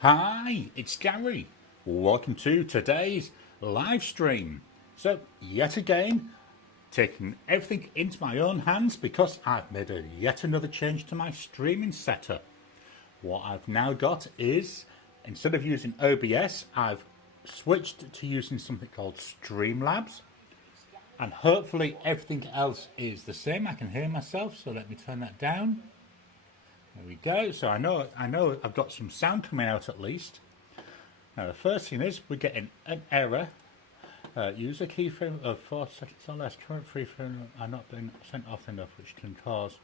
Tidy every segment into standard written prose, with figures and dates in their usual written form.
Hi, it's Gary. Welcome to today's live stream. So, yet again, taking everything into my own hands because I've made yet another change to my streaming setup. What I've now got is, instead of using OBS, I've switched to using something called Streamlabs. And hopefully everything else is the same. I can hear myself, so let me turn that down. There we go. So I know I've got some sound coming out at least. Now the first thing is we're getting an error. User keyframe of 4 seconds or less. Current freeframe are not being sent off enough, which can cause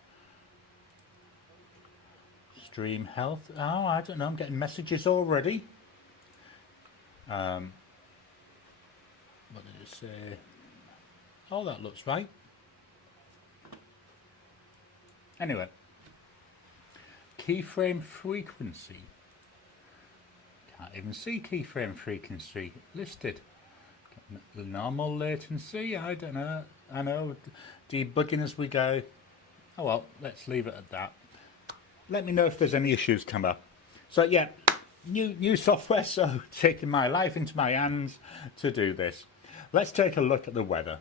stream health. Oh, I don't know. I'm getting messages already. What did it say? Oh, that looks right. Anyway. Keyframe frequency. Can't even see keyframe frequency listed. Normal latency, I don't know. I know, debugging as we go. Oh well, let's leave it at that. Let me know if there's any issues come up. So yeah, new software, so taking my life into my hands to do this. Let's take a look at the weather.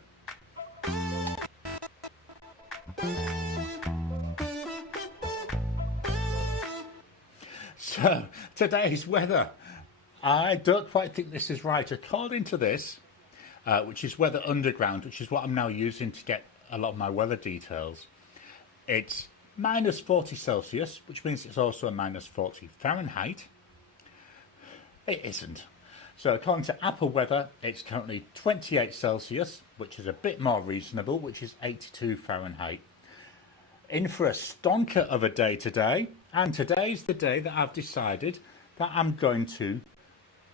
So, today's weather. I don't quite think this is right. According to this, which is Weather Underground, which is what I'm now using to get a lot of my weather details, it's minus 40 Celsius, which means it's also a minus 40 Fahrenheit. It isn't. So according to Apple Weather, it's currently 28 Celsius, which is a bit more reasonable, which is 82 Fahrenheit. In for a stonker of a day today, and today's the day that I've decided that I'm going to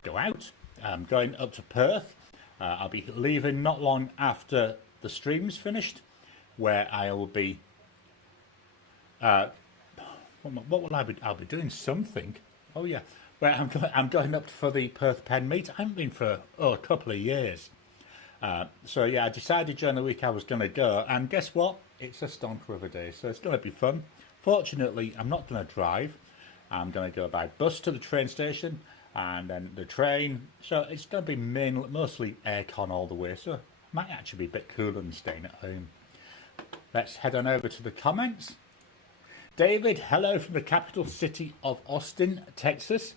go out. I'm going up to Perth. I'll be leaving not long after the stream's finished, where I will be what will I be? I'll be doing something. Oh yeah, where I'm going up for the Perth Pen Meet. I haven't been for a couple of years. So yeah, I decided during the week I was going to go, and guess what? It's a stonker of a day, so it's going to be fun. Fortunately, I'm not going to drive. I'm going to go by bus to the train station, and then the train. So it's going to be mostly aircon all the way, so it might actually be a bit cooler than staying at home. Let's head on over to the comments. David, hello from the capital city of Austin, Texas,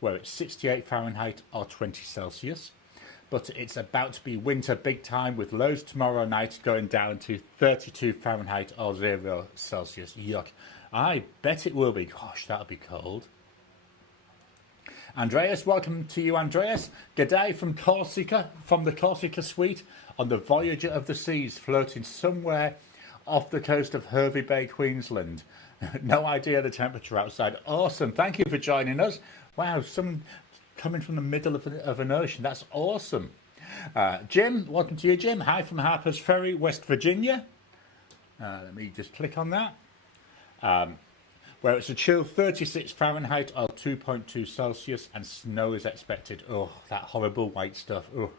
where it's 68 Fahrenheit or 20 Celsius. But it's about to be winter big time, with lows tomorrow night going down to 32 Fahrenheit or 0 Celsius. Yuck. I bet it will be. Gosh, that'll be cold. Andreas, welcome to you, Andreas. G'day from Corsica, from the Corsica suite on the Voyager of the Seas, floating somewhere off the coast of Hervey Bay, Queensland. No idea the temperature outside. Awesome. Thank you for joining us. Wow, some coming from the middle of an ocean. That's awesome. Jim, welcome to you, Jim. Hi from Harper's Ferry, West Virginia. Let me just click on that. Where it's a chill 36 Fahrenheit or 2.2 Celsius, and snow is expected. Oh, that horrible white stuff. Oh.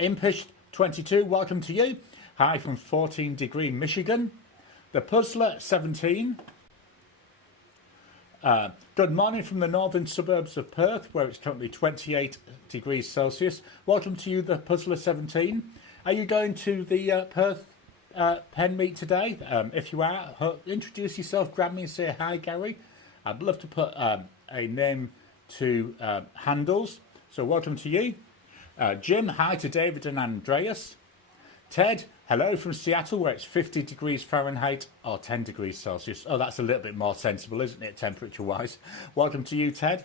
Impish 22, welcome to you. Hi from 14 degree Michigan. The Puzzler 17. Good morning from the northern suburbs of Perth, where it's currently 28 degrees Celsius. Welcome to you, the Puzzler 17. Are you going to the Perth pen meet today? If you are, introduce yourself, grab me and say hi, Gary. I'd love to put a name to handles. So welcome to you. Jim, hi to David and Andreas. Ted, hello from Seattle, where it's 50 degrees Fahrenheit or 10 degrees Celsius. Oh, that's a little bit more sensible, isn't it, temperature-wise? Welcome to you, Ted.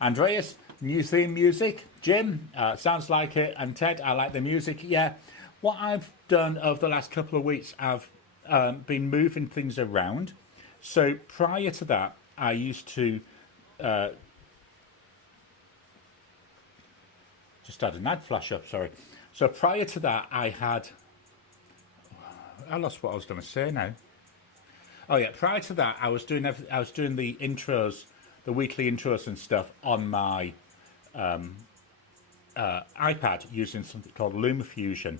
Andreas, new theme music. Jim, sounds like it. And Ted, I like the music. Yeah, what I've done over the last couple of weeks, I've been moving things around. So prior to that, I used to just had an ad flash up, sorry. So prior to that, I lost what I was going to say now. Oh yeah, prior to that, I was doing the intros, the weekly intros and stuff on my iPad using something called LumaFusion.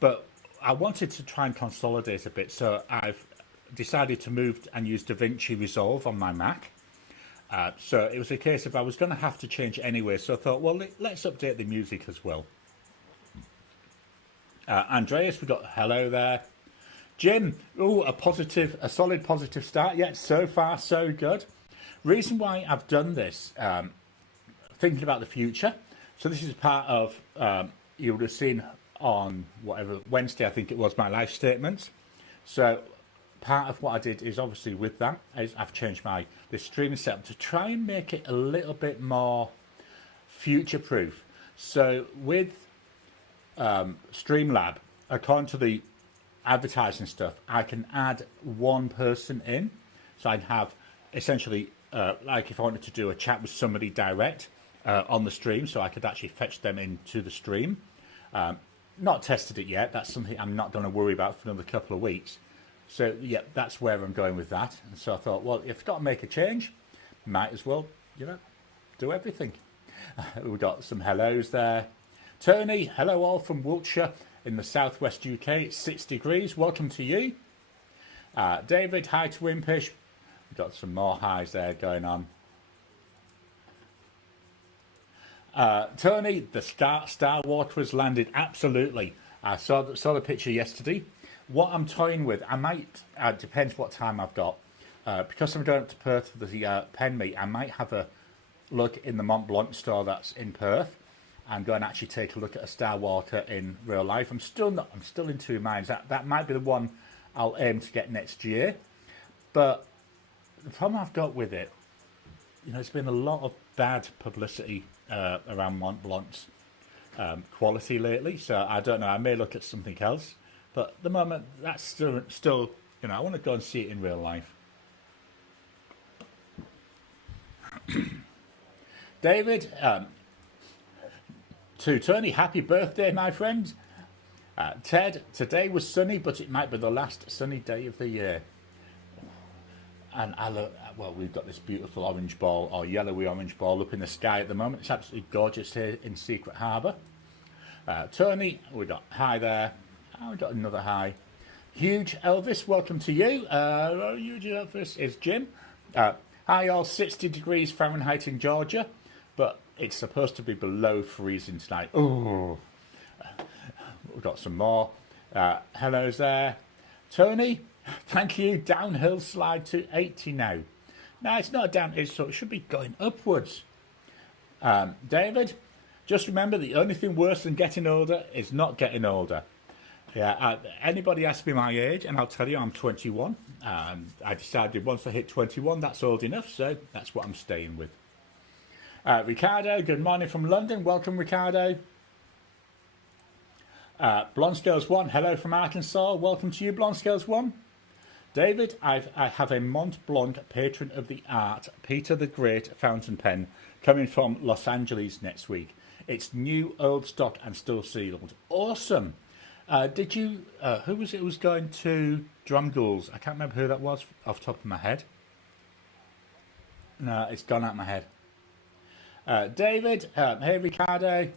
But I wanted to try and consolidate a bit, so I've decided to move and use DaVinci Resolve on my Mac. So it was a case of I was going to have to change it anyway. So I thought, well, let's update the music as well. Andreas, we got hello there. Jim, oh, a solid positive start. Yeah, so far so good. Reason why I've done this, thinking about the future. So this is part of, you would have seen on whatever, Wednesday, I think it was, my life statements. So part of what I did is obviously with that, is I've changed this streaming setup to try and make it a little bit more future proof. So with Streamlab, according to the advertising stuff, I can add one person in. So I'd have essentially, like if I wanted to do a chat with somebody direct on the stream, so I could actually fetch them into the stream. Not tested it yet. That's something I'm not going to worry about for another couple of weeks. So yeah, that's where I'm going with that. And so I thought, well, if I've got to make a change, might as well, do everything. We've got some hellos there. Tony, hello all from Wiltshire in the southwest UK. It's 6 degrees. Welcome to you. David, hi to Wimpish. We've got some more highs there going on. Tony, the Star Water has landed. Absolutely. I saw the picture yesterday. What I'm toying with, I might, depends what time I've got. Because I'm going up to Perth for the pen meet, I might have a look in the Mont Blanc store that's in Perth and go and actually take a look at a Star Water in real life. I'm still in two minds. That might be the one I'll aim to get next year. But the problem I've got with it, it's been a lot of bad publicity around Mont Blanc's quality lately. So I don't know. I may look at something else. But at the moment, that's still I want to go and see it in real life. David, to Tony, happy birthday, my friend. Ted, today was sunny, but it might be the last sunny day of the year. And we've got this beautiful orange ball, or yellowy orange ball, up in the sky at the moment. It's absolutely gorgeous here in Secret Harbour. Tony, we got hi there. We got another hi. Huge Elvis, welcome to you. Huge Elvis is Jim. Hi all, 60 degrees Fahrenheit in Georgia, but it's supposed to be below freezing tonight. Oh, we've got some more. Hello's there. Tony, thank you. Downhill slide to 80 now. No, it's not downhill, so it should be going upwards. David, just remember the only thing worse than getting older is not getting older. Yeah, anybody ask me my age, and I'll tell you I'm 21. I decided once I hit 21, that's old enough, so that's what I'm staying with. Ricardo, good morning from London. Welcome, Ricardo. Blonde Scales 1, hello from Arkansas. Welcome to you, Blonde Scales 1. David, I have a Mont Blanc patron of the art, Peter the Great fountain pen, coming from Los Angeles next week. It's new, old stock, and still sealed. Awesome. Did you, who was it who was going to Drumgools? I can't remember who that was off the top of my head. No, it's gone out of my head. David, hey Ricardo.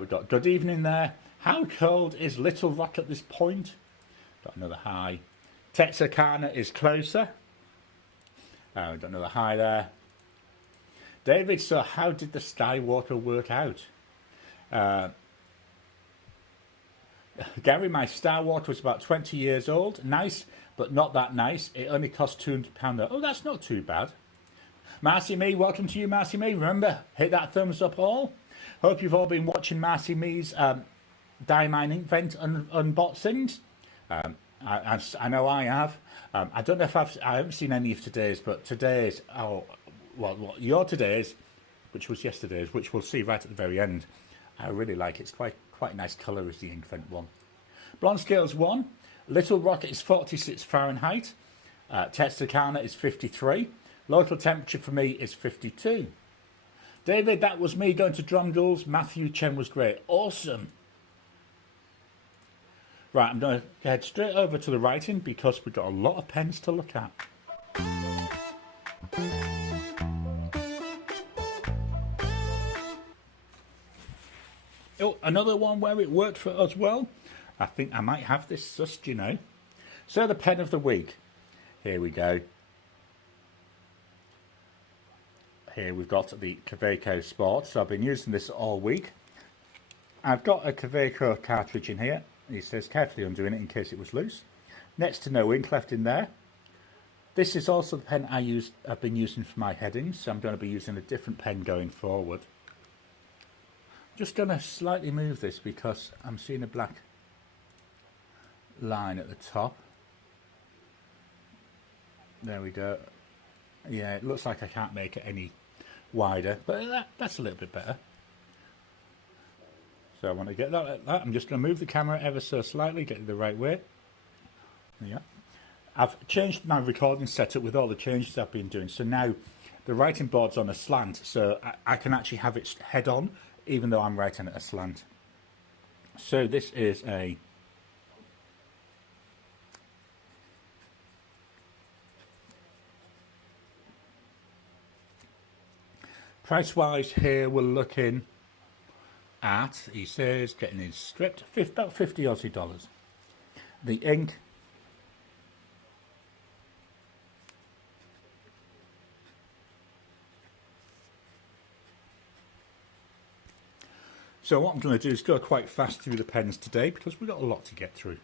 We've got good evening there. How cold is Little Rock at this point? Got another hi. Texarkana is closer. We've got another hi there. David, so how did the Skywalker work out? Gary, my Star Water was about 20 years old. Nice, but not that nice. It only cost £200. Oh, that's not too bad. Marcy Me, welcome to you, Marcy Me. Remember, hit that thumbs up all. Hope you've all been watching Marcy Me's Diamine Ink Vent unboxings. I know I have. I don't know if I haven't seen any of today's, but today's, your today's, which was yesterday's, which we'll see right at the very end. I really like it. It's quite a nice colour as the ink vent one. Blonde Scales 1. Little Rock is 46 Fahrenheit. Texarkana is 53. Local temperature for me is 52. David, that was me going to Drumgools. Matthew Chen was great. Awesome. Right, I'm going to head straight over to the writing because we've got a lot of pens to look at. Oh, another one where it worked for us well. I think I might have this sussed, So the pen of the week. Here we go. here we've got the Kaweco Sport. So I've been using this all week. I've got a Kaweco cartridge in here. It says carefully undoing it in case it was loose. Next to no ink left in there. This is also the pen I've been using for my headings, so I'm going to be using a different pen going forward. Just going to slightly move this because I'm seeing a black line at the top. There we go. Yeah, it looks like I can't make it any wider, but that's a little bit better. So I want to get that like that. I'm just going to move the camera ever so slightly, get it the right way. Yeah. I've changed my recording setup with all the changes I've been doing. So now the writing board's on a slant, so I can actually have it head on, even though I'm writing at a slant. So this is a price-wise here we're looking at, he says, getting his stripped, about 50 Aussie dollars. The ink, so what I'm going to do is go quite fast through the pens today because we've got a lot to get through.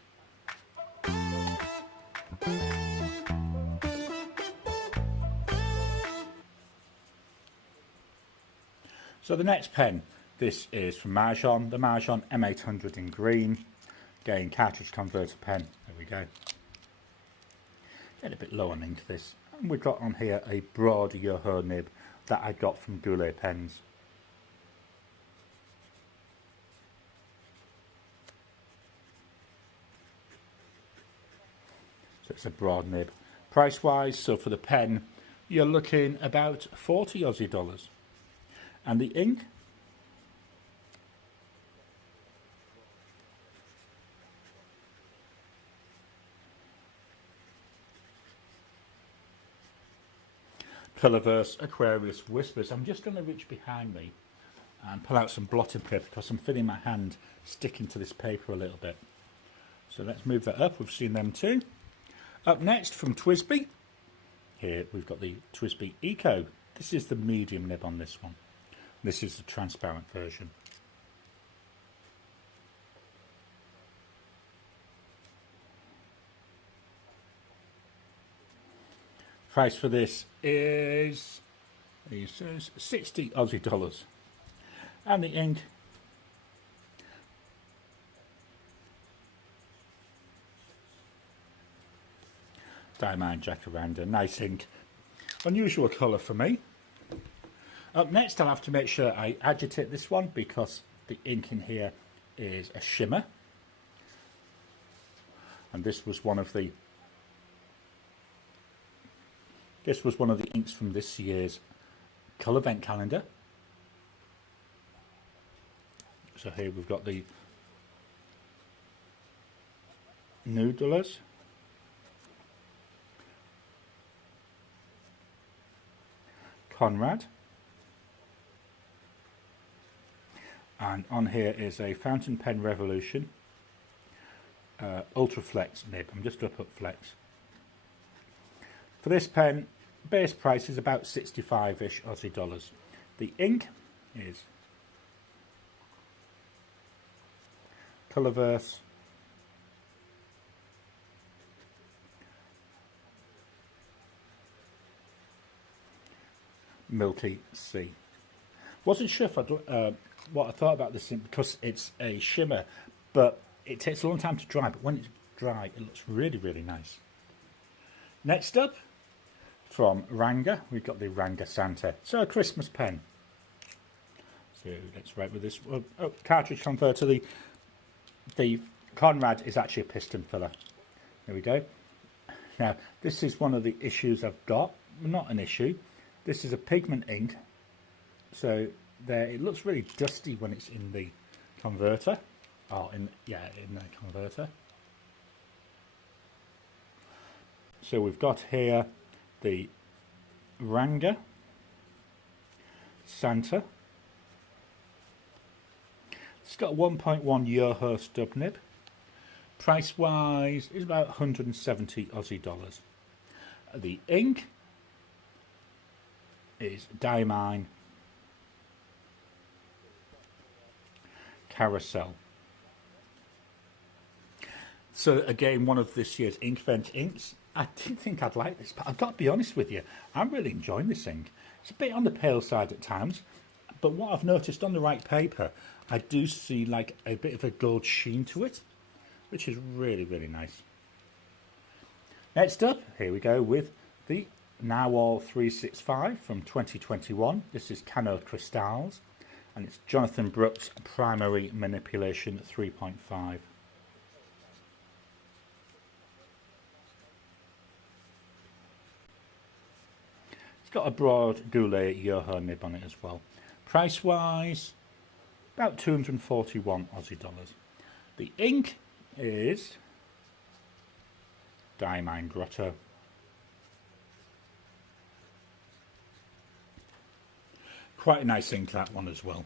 So the next pen, this is from Marjon, the Marjon M800 in green, again cartridge converter pen, there we go. Get a bit low on ink this, and we've got on here a broad Yoho nib that I got from Goulet Pens. So it's a broad nib. Price wise, so for the pen, you're looking about 40 Aussie dollars. And the ink, Colorverse Aquarius Whispers. I'm just going to reach behind me and pull out some blotting paper because I'm feeling my hand sticking to this paper a little bit. So let's move that up. We've seen them too. Up next from TWSBI, here we've got the TWSBI Eco. This is the medium nib on this one. This is the transparent version. Price for this is, he says, 60 Aussie dollars. And the ink, Diamond Jacaranda, nice ink. Unusual colour for me. Up next I'll have to make sure I agitate this one because the ink in here is a shimmer. And this was one of the inks from this year's colour event calendar. So here we've got the Noodlers, Conrad, and on here is a Fountain Pen Revolution Ultra Flex nib. I'm just going to put Flex. For this pen, base price is about 65-ish Aussie dollars. The ink is Colorverse Milky Sea. Wasn't sure if what I thought about this because it's a shimmer, but it takes a long time to dry, but when it's dry it looks really, really nice. Next up, from Ranga, we've got the Ranga Santa. So a Christmas pen. So let's write with this. Oh, cartridge converter. The Conrad is actually a piston filler. There we go. Now, this is one of the issues I've got. Not an issue. This is a pigment ink. So there, it looks really dusty when it's in the converter. Oh, in the converter. So we've got here the Ranga Santa. It's got a 1.1 Yoho stub nib. Price wise is about 170 Aussie dollars. The ink is Diamine Carousel. So again, one of this year's Inkvent inks. I didn't think I'd like this, but I've got to be honest with you, I'm really enjoying this ink. It's a bit on the pale side at times, but what I've noticed on the right paper, I do see like a bit of a gold sheen to it, which is really, really nice. Next up, here we go with the Now All 365 from 2021. This is Cano Crystals, and it's Jonathan Brooks Primary Manipulation 3.5. It's got a broad Goulet Yoho nib on it as well. Price wise, about 241 Aussie dollars. The ink is Diamine Grotto. Quite a nice ink, that one as well.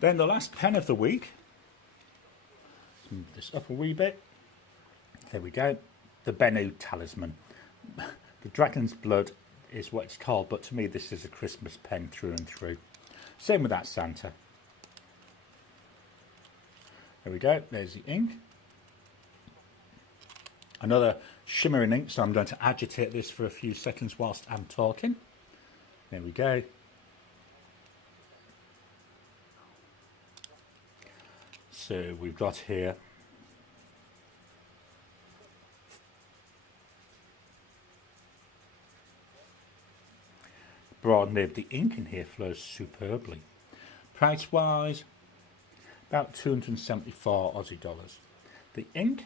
Then the last pen of the week. Let's move this up a wee bit. There we go. The Bennu Talisman. The Dragon's Blood is what it's called, but to me this is a Christmas pen through and through. Same with that Santa. There we go. There's the ink. Another shimmering ink, so I'm going to agitate this for a few seconds whilst I'm talking. There we go. So we've got here broad nib. The ink in here flows superbly. Price wise, about 274 Aussie dollars. The ink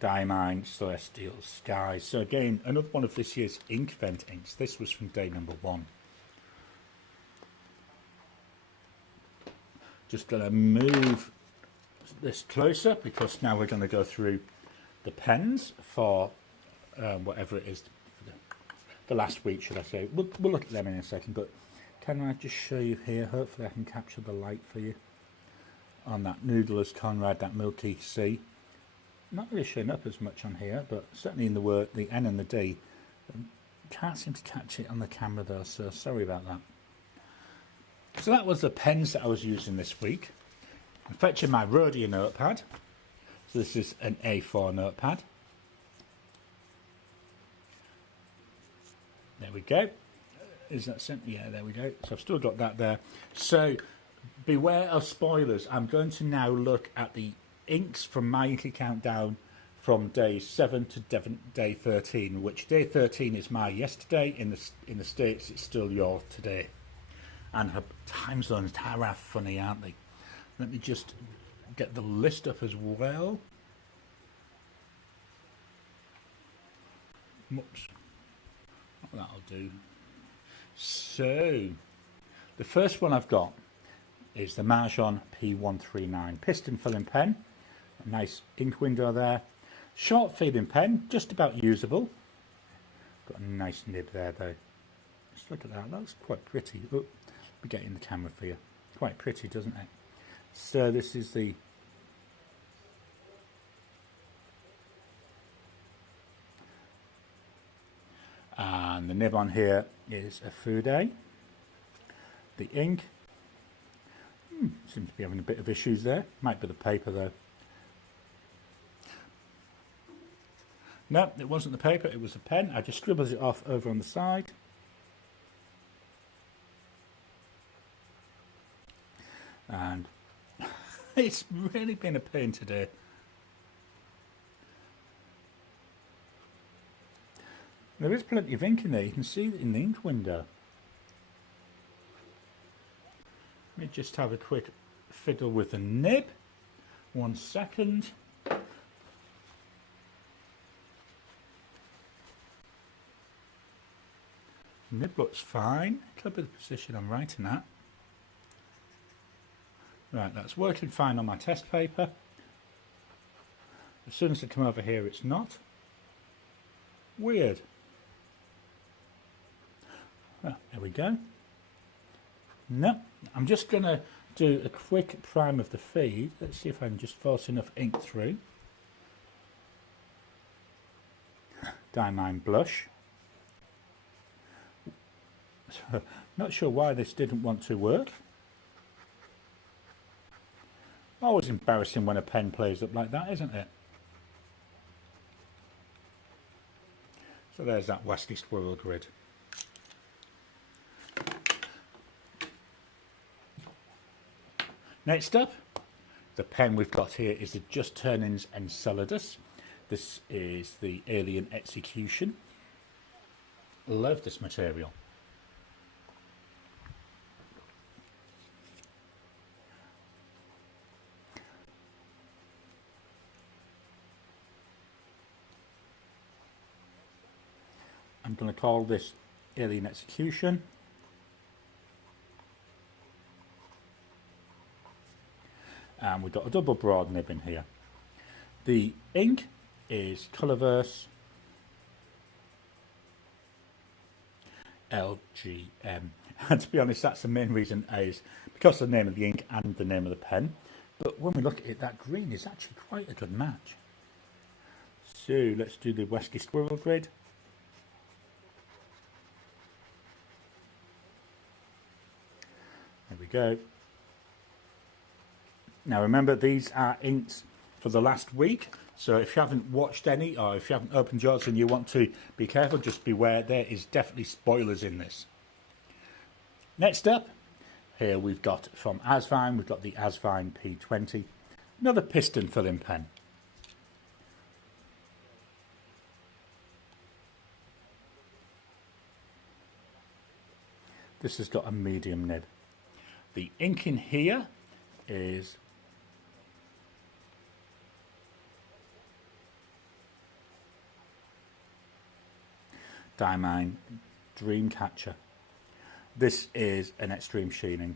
Diamine Celestial Skies. So again, another one of this year's Inkvent inks. This was from day number 1. Just going to move this closer because now we're going to go through the pens for whatever it is, the last week, should I say. We'll look at them in a second, but can I just show you here? Hopefully I can capture the light for you on that Noodler's Conrad, that Milky Sea. Not really showing up as much on here, but certainly in the word, the N and the D. Can't seem to catch it on the camera though, so sorry about that. So that was the pens that I was using this week. I'm fetching my Rhodia notepad. So this is an A4 notepad. There we go. Is that sent? Yeah, there we go. So I've still got that there. So beware of spoilers. I'm going to now look at the inks from my Inky Countdown from day 7 to day 13, which day 13 is my yesterday. In the States, it's still your today. And her time zones are funny, aren't they? Let me just get the list up as well. Whoops. That'll do. So, the first one I've got is the Majon P139 piston filling pen. A nice ink window there. Short feeding pen, just about usable. Got a nice nib there though. Just look at that, that's quite pretty. Oh, let me get in the camera for you. Quite pretty, doesn't it? So this is the and the nib on here is a Fude. The ink seems to be having a bit of issues there. Might be the paper though. No, it wasn't the paper, it was the pen. I just scribbled it off over on the side. And it's really been a pain today. There is plenty of ink in there, you can see it in the ink window. Let me just have a quick fiddle with the nib. 1 second. Nib looks fine. Could be the position I'm writing at. Right, that's working fine on my test paper. As soon as I come over here, it's not. Weird. Oh, there we go. No, I'm just going to do a quick prime of the feed. Let's see if I can just force enough ink through. Diamine blush. Not sure why this didn't want to work. Always embarrassing when a pen plays up like that, isn't it? So there's that Wasky Squirrel grid. Next up, the pen we've got here is the Just Turnings Enceladus. This is the Alien Execution. Love this material. I'm going to call this Alien Execution. And we've got a double broad nib in here. The ink is Colourverse LGM. And to be honest, that's the main reason, is because of the name of the ink and the name of the pen. But when we look at it, that green is actually quite a good match. So let's do the Wasky Squirrel grid. There we go. Now remember, these are inks for the last week, so if you haven't watched any, or if you haven't opened yours and you want to be careful, just beware, there is definitely spoilers in this. Next up, here we've got from Asvine, we've got the Asvine P20, another piston filling pen. This has got a medium nib. The ink in here is Diamine Dreamcatcher. This is an extreme sheening.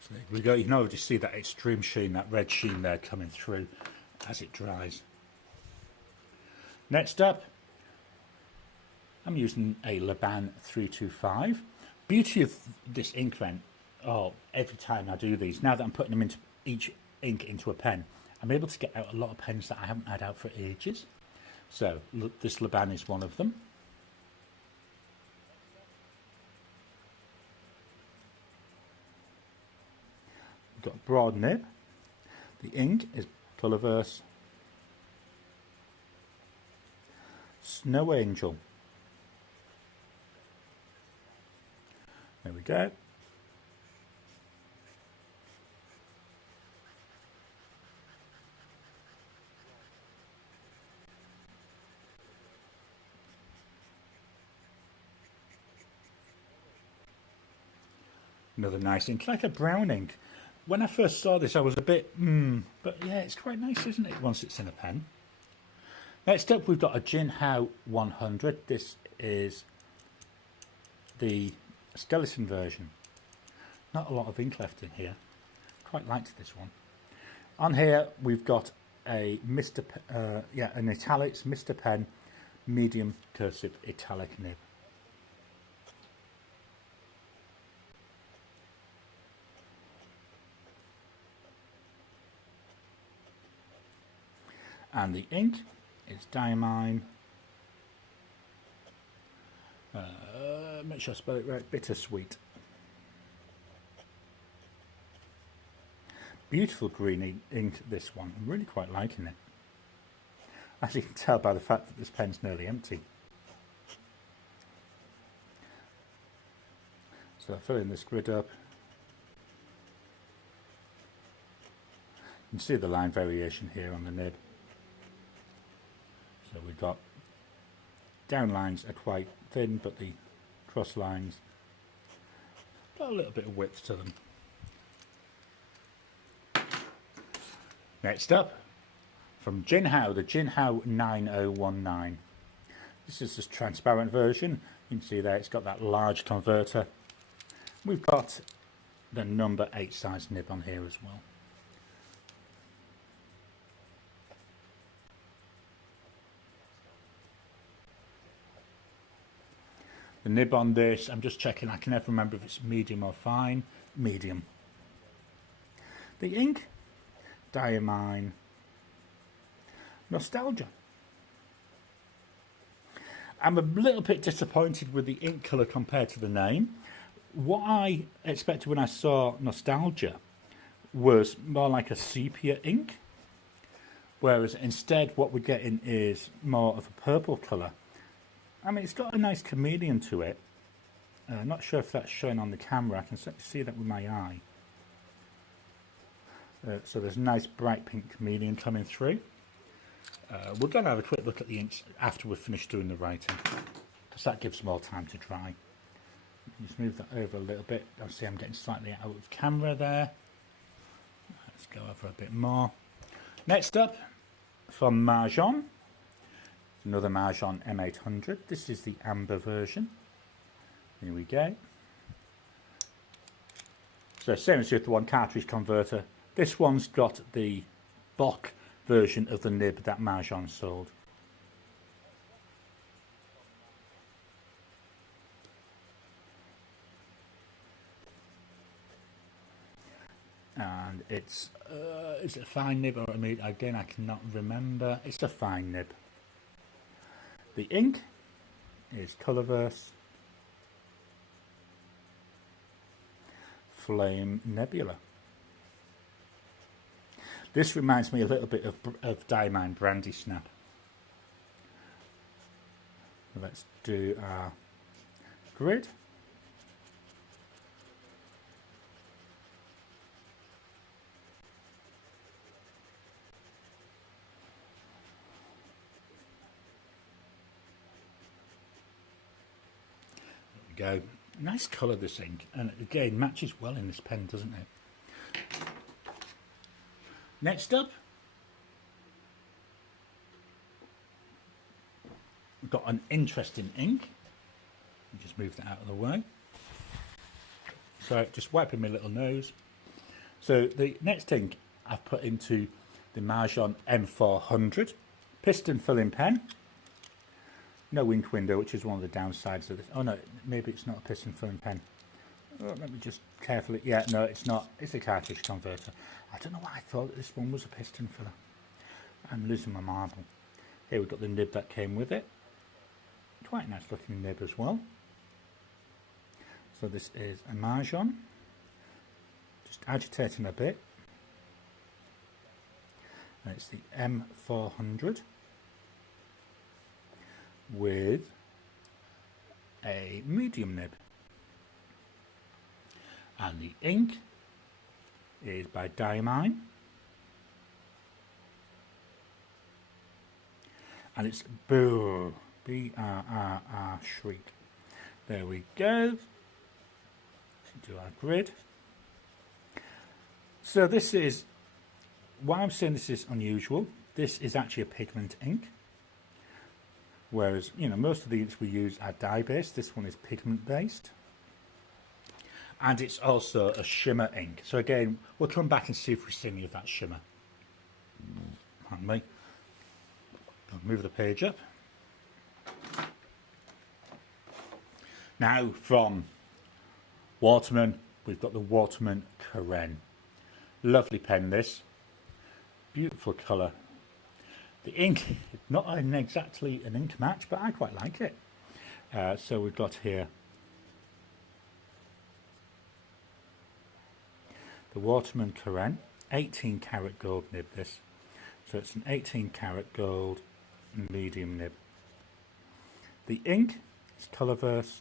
So there we go. You can already see that extreme sheen, that red sheen there coming through as it dries. Next up, I'm using a Laban 325. Beauty of this ink pen, every time I do these, now that I'm putting them into each ink into a pen, I'm able to get out a lot of pens that I haven't had out for ages. So this Laban is one of them. We've got a broad nib. The ink is Colourverse Snow Angel. There we go. Another nice ink, like a brown ink. When I first saw this, I was a bit, but yeah, it's quite nice, isn't it, once it's in a pen? Next up, we've got a Jinhao 100. This is the skeleton version. Not a lot of ink left in here. Quite liked this one. On here, we've got a an italics Mr. Pen medium cursive italic nib. And the ink is Diamine, make sure I spell it right, Bittersweet. Beautiful green ink, this one. I'm really quite liking it. As you can tell by the fact that this pen's nearly empty. So filling this grid up. You can see the line variation here on the nib. So we've got down lines are quite thin, but the cross lines got a little bit of width to them. Next up, from Jinhao, the Jinhao 9019. This is the transparent version. You can see there it's got that large converter. We've got the number 8 size nib on here as well. The nib on this, I'm just checking, I can never remember if it's medium or fine. Medium. The ink, Diamine Nostalgia. I'm a little bit disappointed with the ink colour compared to the name. What I expected when I saw Nostalgia was more like a sepia ink, whereas instead what we're getting is more of a purple colour. I mean, it's got a nice chameleon to it. Not sure if that's showing on the camera. I can certainly see that with my eye. So there's a nice bright pink chameleon coming through. We're going to have a quick look at the inks after we've finished doing the writing, because that gives more time to dry. Just move that over a little bit. I'll see I'm getting slightly out of camera there. Let's go over a bit more. Next up, from Marjon. Another Marjon M800. This is the amber version. Here we go. So same as the other one, cartridge converter. This one's got the Bock version of the nib that Marjon sold. And it's is it a fine nib or a medium? Again, I cannot remember. It's a fine nib. The ink is Colorverse Flame Nebula. This reminds me a little bit of Diamine Brandy Snap. Let's do our grid. Go. Nice colour, this ink, and again matches well in this pen, doesn't it? Next up, we've got an interesting ink. Just move that out of the way. So just wiping my little nose. So the next ink I've put into the Marjon M400 piston filling pen. No ink window, which is one of the downsides of this. Oh no, maybe it's not a piston filling pen. Oh, let me just carefully. Yeah, no, it's not. It's a cartridge converter. I don't know why I thought this one was a piston filler. I'm losing my marble. Here we've got the nib that came with it. Quite a nice looking nib as well. So this is a Marjon. Just agitating a bit. And it's the M400. With a medium nib, and the ink is by Diamine, and it's Brrr, B-R-R-R Shriek. There we go. Do our grid. So this is, why I'm saying this is unusual, this is actually a pigment ink. Whereas, you know, most of the inks we use are dye-based. This one is pigment-based. And it's also a shimmer ink. So again, we'll come back and see if we see any of that shimmer. Pardon me. I'll move the page up. Now, from Waterman, we've got the Waterman Karen. Lovely pen, this. Beautiful colour. The ink, not exactly an ink match, but I quite like it. So we've got here the Waterman Karen, 18 karat gold nib this. So it's an 18 karat gold medium nib. The ink is Colorverse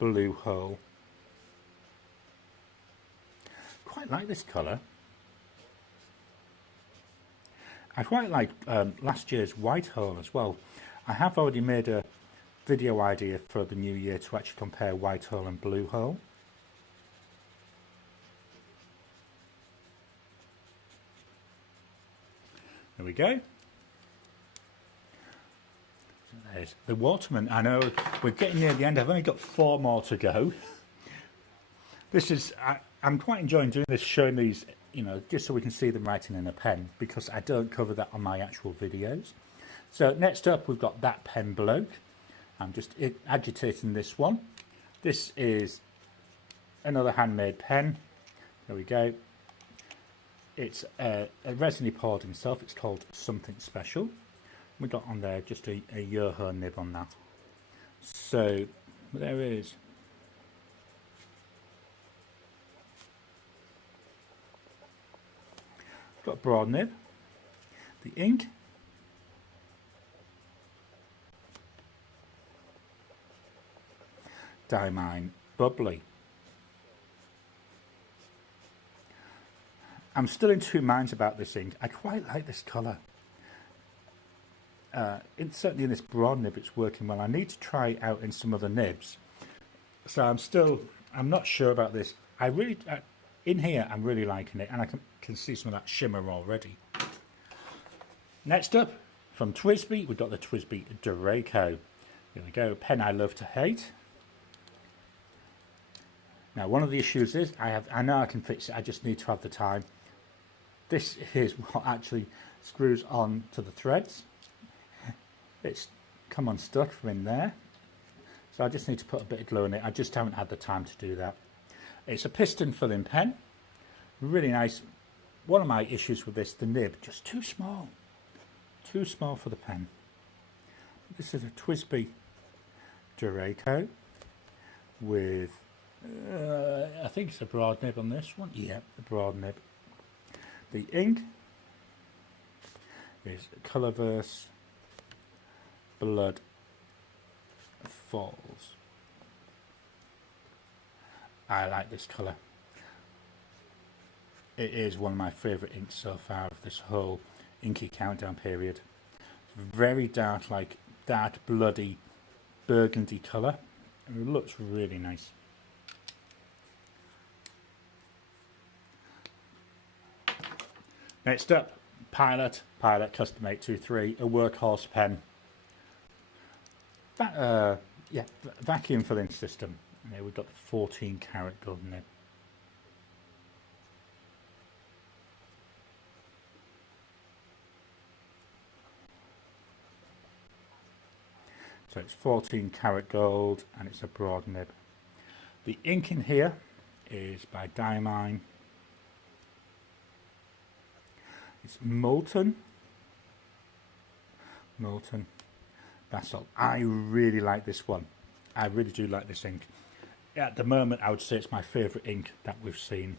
Blue Hole. Quite like this colour. I quite like last year's White Hole as well. I have already made a video idea for the new year to actually compare White Hole and Blue Hole. There we go. So there's the Waterman. I know we're getting near the end. I've only got 4 more to go. This is, I'm quite enjoying doing this, showing these, you know, just so we can see them writing in a pen, because I don't cover that on my actual videos. So next up, we've got That Pen Bloke. I'm just agitating this one. This is another handmade pen. There we go. It's a resin he poured himself. It's called Something Special. We got on there just a Yoho nib on that. So there it is. Got a broad nib. The ink. Diamine Bubbly. I'm still in two minds about this ink. I quite like this colour. Certainly in this broad nib it's working well. I need to try it out in some other nibs. So I'm not sure about this. In here I'm really liking it, and I can see some of that shimmer already. Next up, from TWSBI, we've got the TWSBI Draco. Here we go, pen I love to hate. Now one of the issues is, I know I can fix it, I just need to have the time. This is what actually screws on to the threads. It's come unstuck from in there. So I just need to put a bit of glue in it. I just haven't had the time to do that. It's a piston filling pen. Really nice. One of my issues with this, the nib, just too small. Too small for the pen. This is a TWSBI Draco with, I think it's a broad nib on this one. Yeah, the broad nib. The ink is Colorverse Blood Falls. I like this colour. It is one of my favourite inks so far of this whole inky countdown period. It's very dark, like dark bloody burgundy colour. It looks really nice. Next up, Pilot Custom 823, a workhorse pen. Vacuum filling system. And here we've got the 14 karat gold nib. So it's 14 karat gold and it's a broad nib. The ink in here is by Diamine. It's Molten. That's all. I really like this one. I really do like this ink. At the moment, I would say it's my favourite ink that we've seen.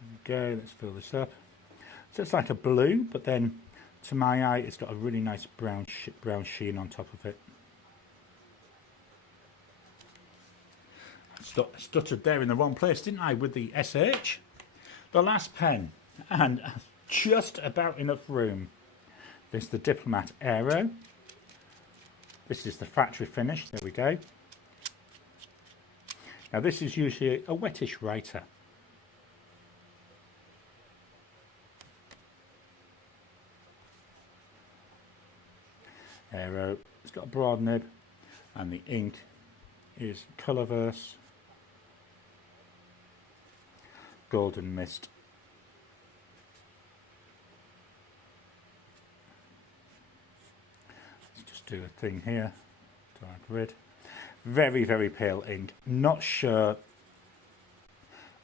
There we go. Let's fill this up. So it's like a blue, but then to my eye, it's got a really nice brown sheen on top of it. Stuttered there in the wrong place, didn't I, with the SH? The last pen, and just about enough room. This is the Diplomat Aero. This is the factory finish, there we go. Now this is usually a wettish writer. Aero, it's got a broad nib, and the ink is Colorverse Golden Mist. Let's just do a thing here. Dark red. Very, very pale ink. Not sure,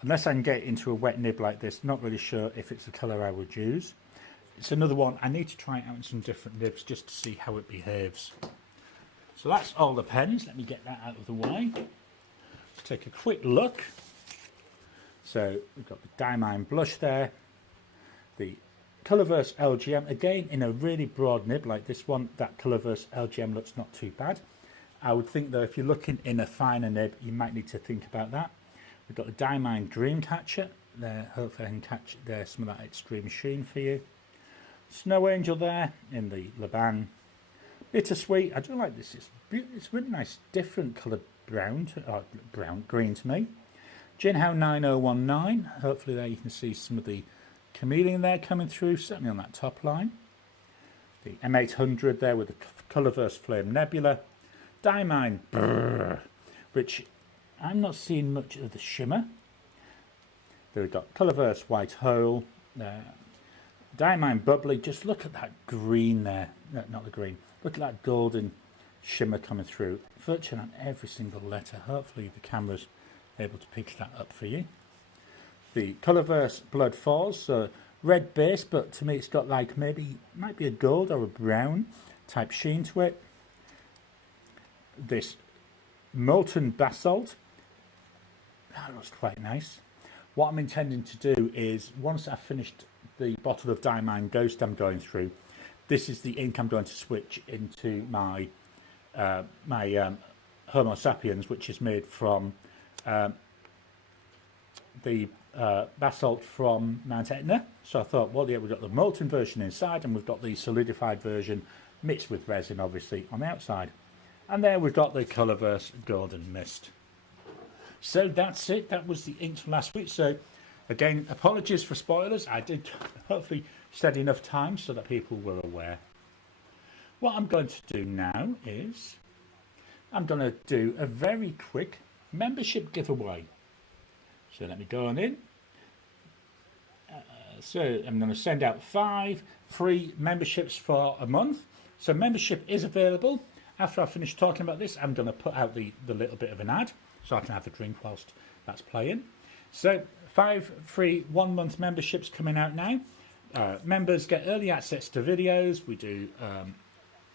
unless I can get into a wet nib like this, not really sure if it's the colour I would use. It's another one, I need to try it out in some different nibs just to see how it behaves. So that's all the pens. Let me get that out of the way. Let's take a quick look. So we've got the Diamine Blush there. The Colorverse LGM, again in a really broad nib like this one. That Colorverse LGM looks not too bad. I would think though if you're looking in a finer nib, you might need to think about that. We've got the Diamine Dreamcatcher there. Hopefully I can catch there some of that extreme sheen for you. Snow Angel there in the Laban. Bittersweet, I do like this. It's really nice, different coloured green to me. Jinhao 9019. Hopefully there you can see some of the chameleon there coming through, certainly on that top line. The M800 there with the Colorverse Flame Nebula. Diamine, which I'm not seeing much of the shimmer. Then we've got Colourverse White Hole, Diamine Bubbly. Just look at that green there. No, not the green. Look at that golden shimmer coming through virtually on every single letter. Hopefully the camera's able to pick that up for you. The Colourverse Blood Falls, so red base, but to me it's got like maybe, might be a gold or a brown type sheen to it. This Molten Basalt, that looks quite nice. What I'm intending to do is, once I've finished the bottle of Diamine Ghost I'm going through, this is the ink I'm going to switch into my Homo sapiens, which is made from the basalt from Mount Etna. So I thought, well, yeah, we've got the molten version inside and we've got the solidified version mixed with resin, obviously, on the outside. And there we've got the Colourverse Golden Mist. So that's it. That was the inks from last week. So again, apologies for spoilers. I did hopefully set enough time so that people were aware. What I'm going to do now is I'm going to do a very quick membership giveaway. So let me go on in. So I'm going to send out 5 free memberships for a month. So membership is available. After I finish talking about this, I'm going to put out the little bit of an ad so I can have a drink whilst that's playing. So 5 free 1-month memberships coming out now. Members get early access to videos. We do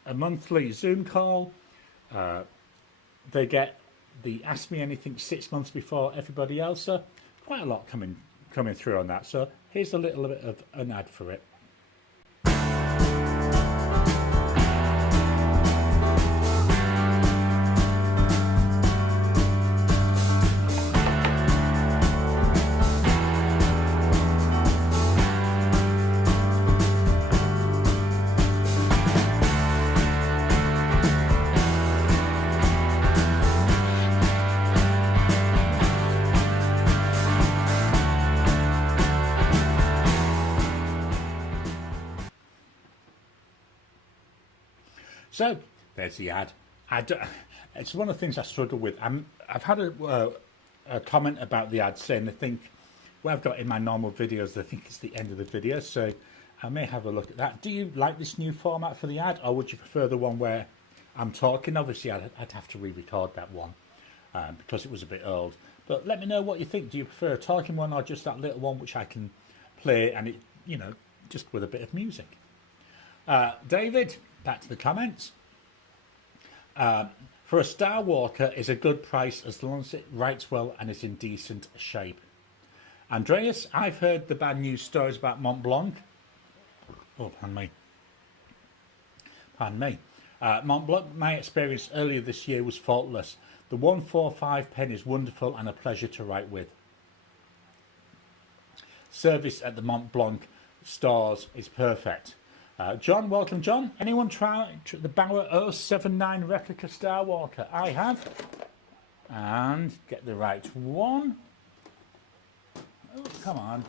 a monthly Zoom call. They get the Ask Me Anything 6 months before everybody else. So quite a lot coming through on that. So here's a little bit of an ad for it. So there's the ad. It's one of the things I struggle with. I've had a comment about the ad saying they think, well, I've got in my normal videos, they think it's the end of the video. So I may have a look at that. Do you like this new format for the ad, or would you prefer the one where I'm talking? Obviously, I'd have to re-record that one because it was a bit old. But let me know what you think. Do you prefer a talking one or just that little one which I can play and it, you know, just with a bit of music? David, back to the comments. For a Star Walker is a good price as long as it writes well and is in decent shape. Andreas, I've heard the bad news stories about Mont Blanc. Oh, pardon me. Pardon me. Mont Blanc, my experience earlier this year was faultless. The 145 pen is wonderful and a pleasure to write with. Service at the Mont Blanc stores is perfect. John, welcome John. Anyone try the Bauer 079 replica Star Walker? I have. And get the right one. Oh, come on.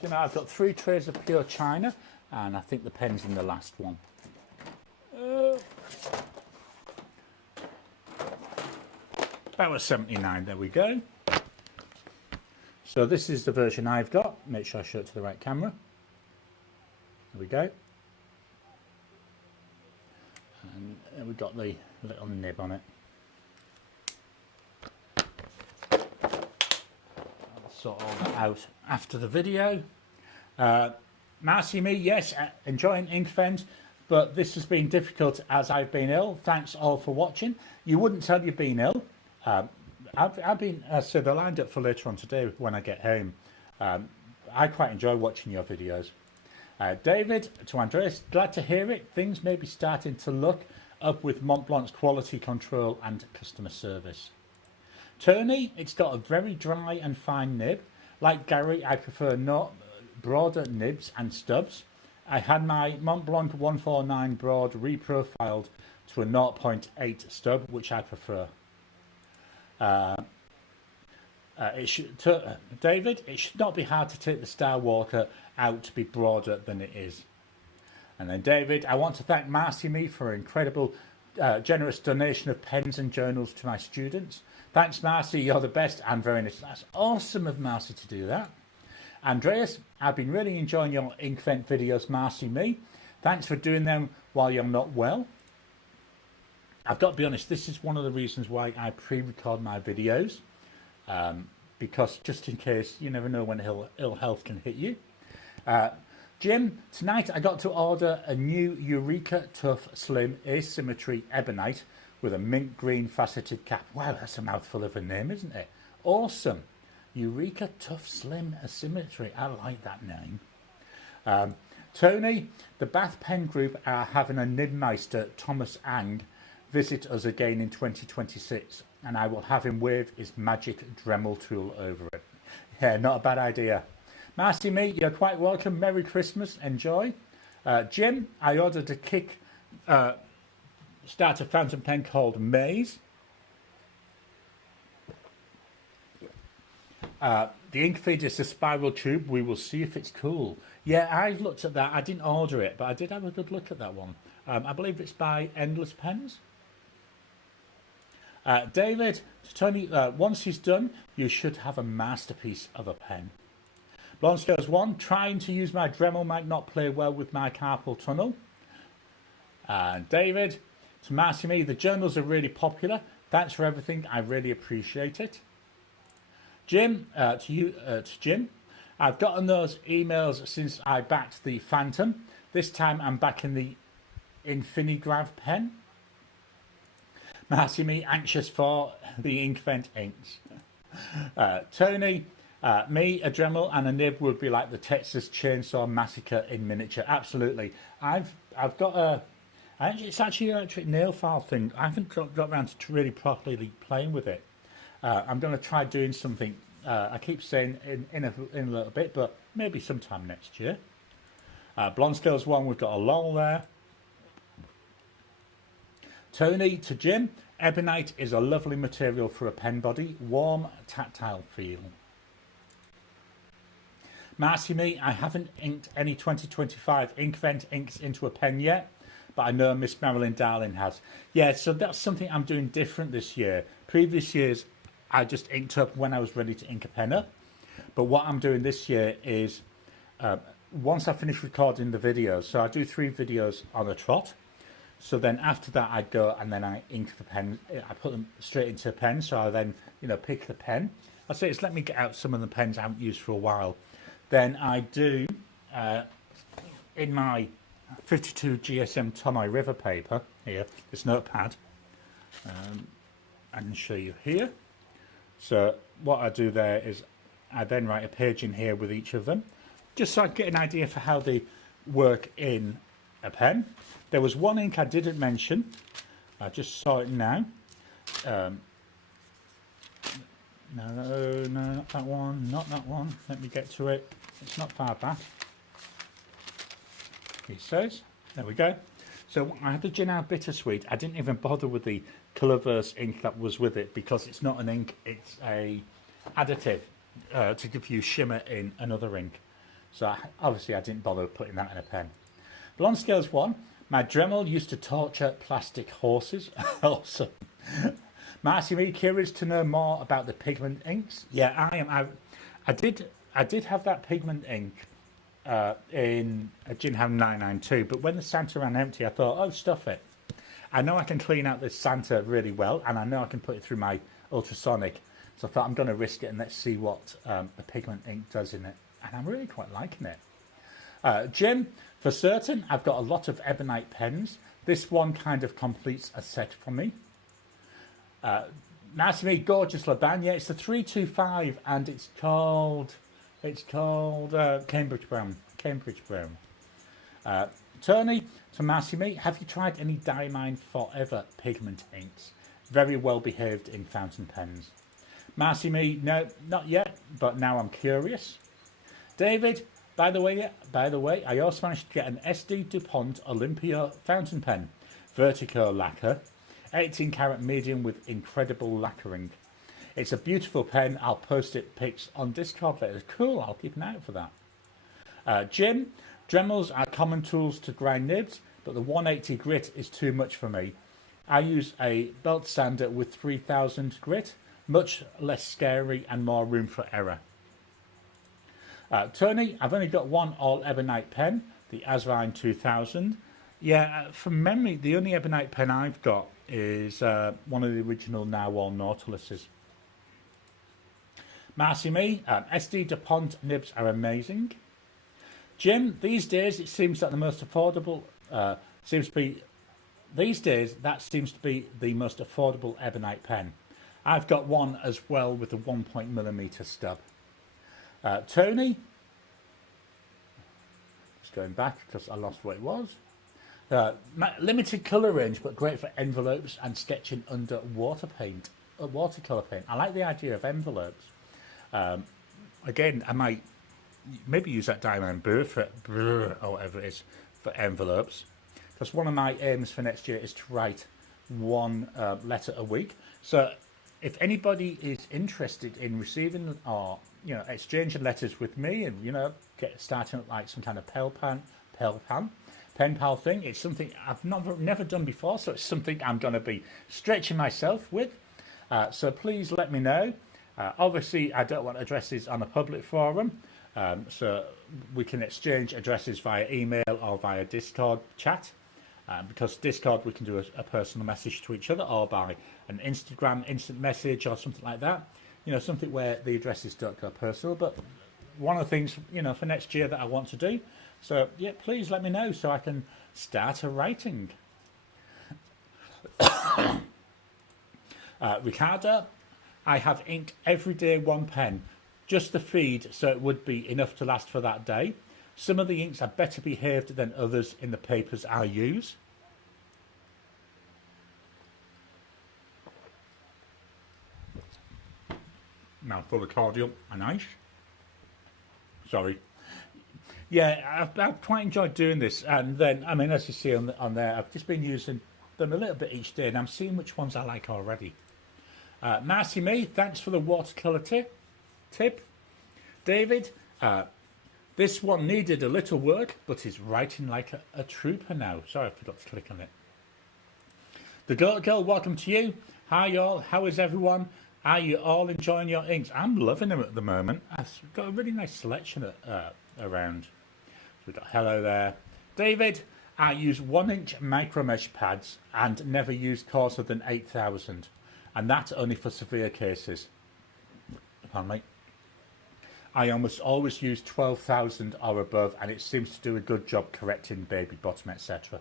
You know, I've got 3 trays of pure China and I think the pen's in the last one. Bauer 79, there we go. So this is the version I've got. Make sure I show it to the right camera. There we go. And we've got the little nib on it. I'll sort all that out after the video. Marcy me, yes, enjoying Inkfend, but this has been difficult as I've been ill. Thanks all for watching. You wouldn't tell you've been ill. I've been, so they're lined up for later on today when I get home. I quite enjoy watching your videos. David, to Andreas, glad to hear it. Things may be starting to look up with Mont Blanc's quality control and customer service. Tony, it's got a very dry and fine nib. Like Gary, I prefer not broader nibs and stubs. I had my Mont Blanc 149 broad reprofiled to a 0.8 stub, which I prefer. David, it should not be hard to take the Star Walker out to be broader than it is. And then David, I want to thank Marcy Me for an incredible generous donation of pens and journals to my students. Thanks, Marcy, you're the best and very nice. That's awesome of Marcy to do that. Andreas, I've been really enjoying your Inkvent videos, Marcy me. Thanks for doing them while you're not well. I've got to be honest, this is one of the reasons why I pre-record my videos, because just in case, you never know when ill health can hit you. Jim, tonight I got to order a new Eureka Tough Slim Asymmetry Ebonite with a mint green faceted cap. Wow, that's a mouthful of a name, isn't it? Awesome. Eureka Tough Slim Asymmetry. I like that name. Tony, the Bath Pen Group are having a Nibmeister Thomas Ang visit us again in 2026, and I will have him wave his magic Dremel tool over it. Yeah, not a bad idea. Marcy me, you're quite welcome. Merry Christmas. Enjoy. Jim, I ordered a kick starter fountain pen called Maze. The ink feed is a spiral tube. We will see if it's cool. Yeah, I looked at that. I didn't order it, but I did have a good look at that one. I believe it's by Endless Pens. David, Tony, once he's done, you should have a masterpiece of a pen. Blonde Scales 1, trying to use my Dremel might not play well with my carpal tunnel. David, to Marcy me, the journals are really popular. Thanks for everything. I really appreciate it. Jim, to Jim, I've gotten those emails since I backed the Phantom. This time I'm backing the Infinigrav pen. Marcy me, anxious for the Inkvent inks. Tony, me, a Dremel and a nib would be like the Texas Chainsaw Massacre in miniature. Absolutely. I've got a... It's actually an electric nail file thing. I haven't got around to really properly playing with it. I'm going to try doing something. I keep saying in a little bit, but maybe sometime next year. Blonde Scales 1, we've got a lull there. Tony to Jim, Ebonite is a lovely material for a pen body. Warm, tactile feel. Marcy me, I haven't inked any 2025 Inkvent inks into a pen yet, but I know Miss Marilyn Darling has. Yeah, so that's something I'm doing different this year. Previous years, I just inked up when I was ready to ink a pen up. But what I'm doing this year is, once I finish recording the videos, so I do 3 videos on a trot. So then after that, I go and then I ink the pen. I put them straight into a pen. So I then, pick the pen. I say it's let me get out some of the pens I haven't used for a while. Then I do, in my 52 GSM Tomoe River paper, here, this notepad, I can show you here. So what I do there is I then write a page in here with each of them, just so I get an idea for how they work in a pen. There was one ink I didn't mention. I just saw it now. No, not that one, not that one. Let me get to it. It's not far back. He says, there we go. So I had the Ginau Bittersweet. I didn't even bother with the Colorverse ink that was with it because it's not an ink, it's a additive to give you shimmer in another ink. So obviously I didn't bother putting that in a pen. Blonde Scales 1, my Dremel used to torture plastic horses. Awesome. Marcy me, curious to know more about the pigment inks. Yeah, I am. I did have that pigment ink in a Ginham 992, but when the Santa ran empty, I thought, oh, stuff it. I know I can clean out this Santa really well, and I know I can put it through my ultrasonic. So I thought I'm going to risk it and let's see what the pigment ink does in it. And I'm really quite liking it. Jim, for certain, I've got a lot of Ebonite pens. This one kind of completes a set for me. Nice to meet Gorgeous Laban. Yeah, it's the 325 and it's called Cambridge Brown. Cambridge Brown. Tony, to Marcy me, have you tried any Diamine Forever pigment inks? Very well behaved in fountain pens. Marcy me, no, not yet, but now I'm curious. David, by the way, I also managed to get an SD DuPont Olympia fountain pen, Vertico lacquer, 18 karat medium with incredible lacquering. It's a beautiful pen. I'll post it pics on Discord later. Cool, I'll keep an eye out for that. Jim, Dremels are common tools to grind nibs, but the 180 grit is too much for me. I use a belt sander with 3000 grit, much less scary and more room for error. Tony, I've only got one all ebonite pen, the Asvine 2000. Yeah, from memory, the only ebonite pen I've got is one of the original Narwhal Nautiluses. Marcy Me, SD DuPont nibs are amazing. Jim, these days it seems that the most affordable seems to be that seems to be the most affordable ebonite pen. I've got one as well with a 1mm stub. Tony, just going back because I lost what it was. Limited colour range, but great for envelopes and sketching under watercolour paint. I like the idea of envelopes. Again, I might maybe use that diamond blue or whatever it is for envelopes, because one of my aims for next year is to write one letter a week. So if anybody is interested in receiving or exchanging letters with me and get starting up like some kind of pen pal thing, it's something I've never done before, so it's something I'm going to be stretching myself with. So please let me know. Obviously, I don't want addresses on a public forum, so we can exchange addresses via email or via Discord chat. Because Discord we can do a personal message to each other, or by an Instagram instant message or something like that. Something where the addresses don't go personal. But one of the things for next year that I want to do. So yeah, please let me know so I can start a writing. Ricardo, I have inked every day one pen, just the feed, so it would be enough to last for that day. Some of the inks are better behaved than others in the papers I use. Now full of cordial and ice. Sorry. Yeah, I've quite enjoyed doing this, and then as you see on there, I've just been using them a little bit each day, and I'm seeing which ones I like already. Marcy Me, thanks for the watercolour tip. David, this one needed a little work, but is writing like a trooper now. Sorry, I forgot to click on it. The Goat Girl, welcome to you. Hi, y'all. How is everyone? Are you all enjoying your inks? I'm loving them at the moment. I've got a really nice selection around. So we've got hello there. David, I use 1-inch micromesh pads and never use coarser than 8,000. And that's only for severe cases. Pardon me. I almost always use 12,000 or above, and it seems to do a good job correcting baby bottom, etc.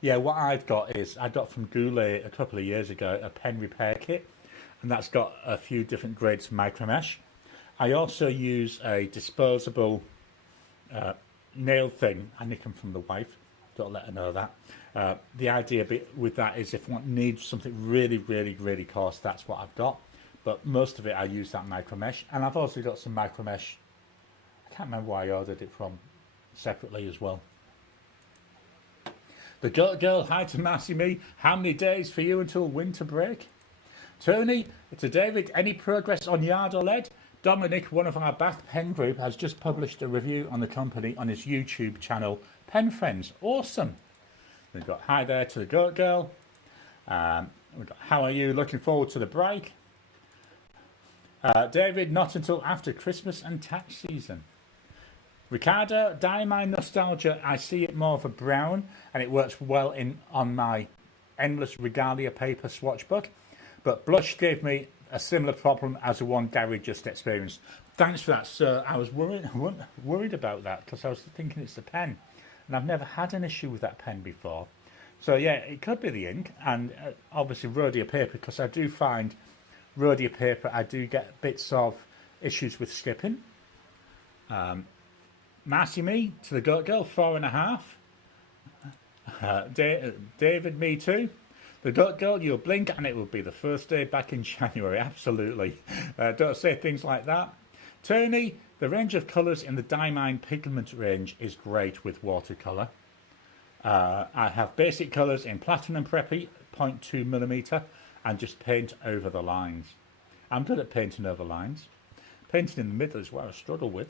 Yeah, what I've got is, I got from Goulet a couple of years ago a pen repair kit, and that's got a few different grades of micromesh. I also use a disposable nail thing. I nick them from the wife, don't let her know that. The idea with that is if one needs something really, really, really coarse, that's what I've got. But most of it I use that micromesh, and I've also got some micromesh. I can't remember where I ordered it from separately as well. The Goat Girl, hi to Marcy Me. How many days for you until winter break? Tony, to David, any progress on Yard or Lead? Dominic, one of our Bath Pen group, has just published a review on the company on his YouTube channel, Pen Friends. Awesome. We've got hi there to the Goat Girl. We've got how are you? Looking forward to the break. David, not until after Christmas and tax season. Ricardo, Diamine Nostalgia, I see it more of a brown, and it works well on my Endless Regalia paper swatch book. But blush gave me a similar problem as the one Gary just experienced. Thanks for that, sir. I was worried about that because I was thinking it's the pen, and I've never had an issue with that pen before. So yeah, it could be the ink, and obviously Rhodia paper, because I do find Rhodia paper, I do get bits of issues with skipping. Marcy Me, to the Goat Girl, 4.5. David, me too. The Goat Girl, you'll blink and it will be the first day back in January. Absolutely. Don't say things like that. Tony, the range of colours in the Diamine pigment range is great with watercolour. I have basic colours in Platinum Preppy, 0.2mm, and just paint over the lines. I'm good at painting over lines. Painting in the middle is what I struggle with.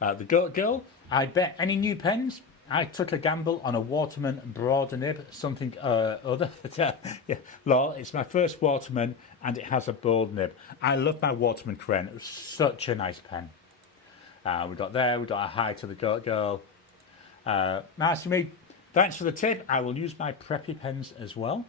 The Goat Girl, I bet any new pens I took a gamble on a Waterman broad nib, something other. Yeah, lol, it's my first Waterman and it has a broad nib. I love my Waterman Crayon. It was such a nice pen. We got a hi to the Goat Girl. Nice to meet. Thanks for the tip. I will use my preppy pens as well.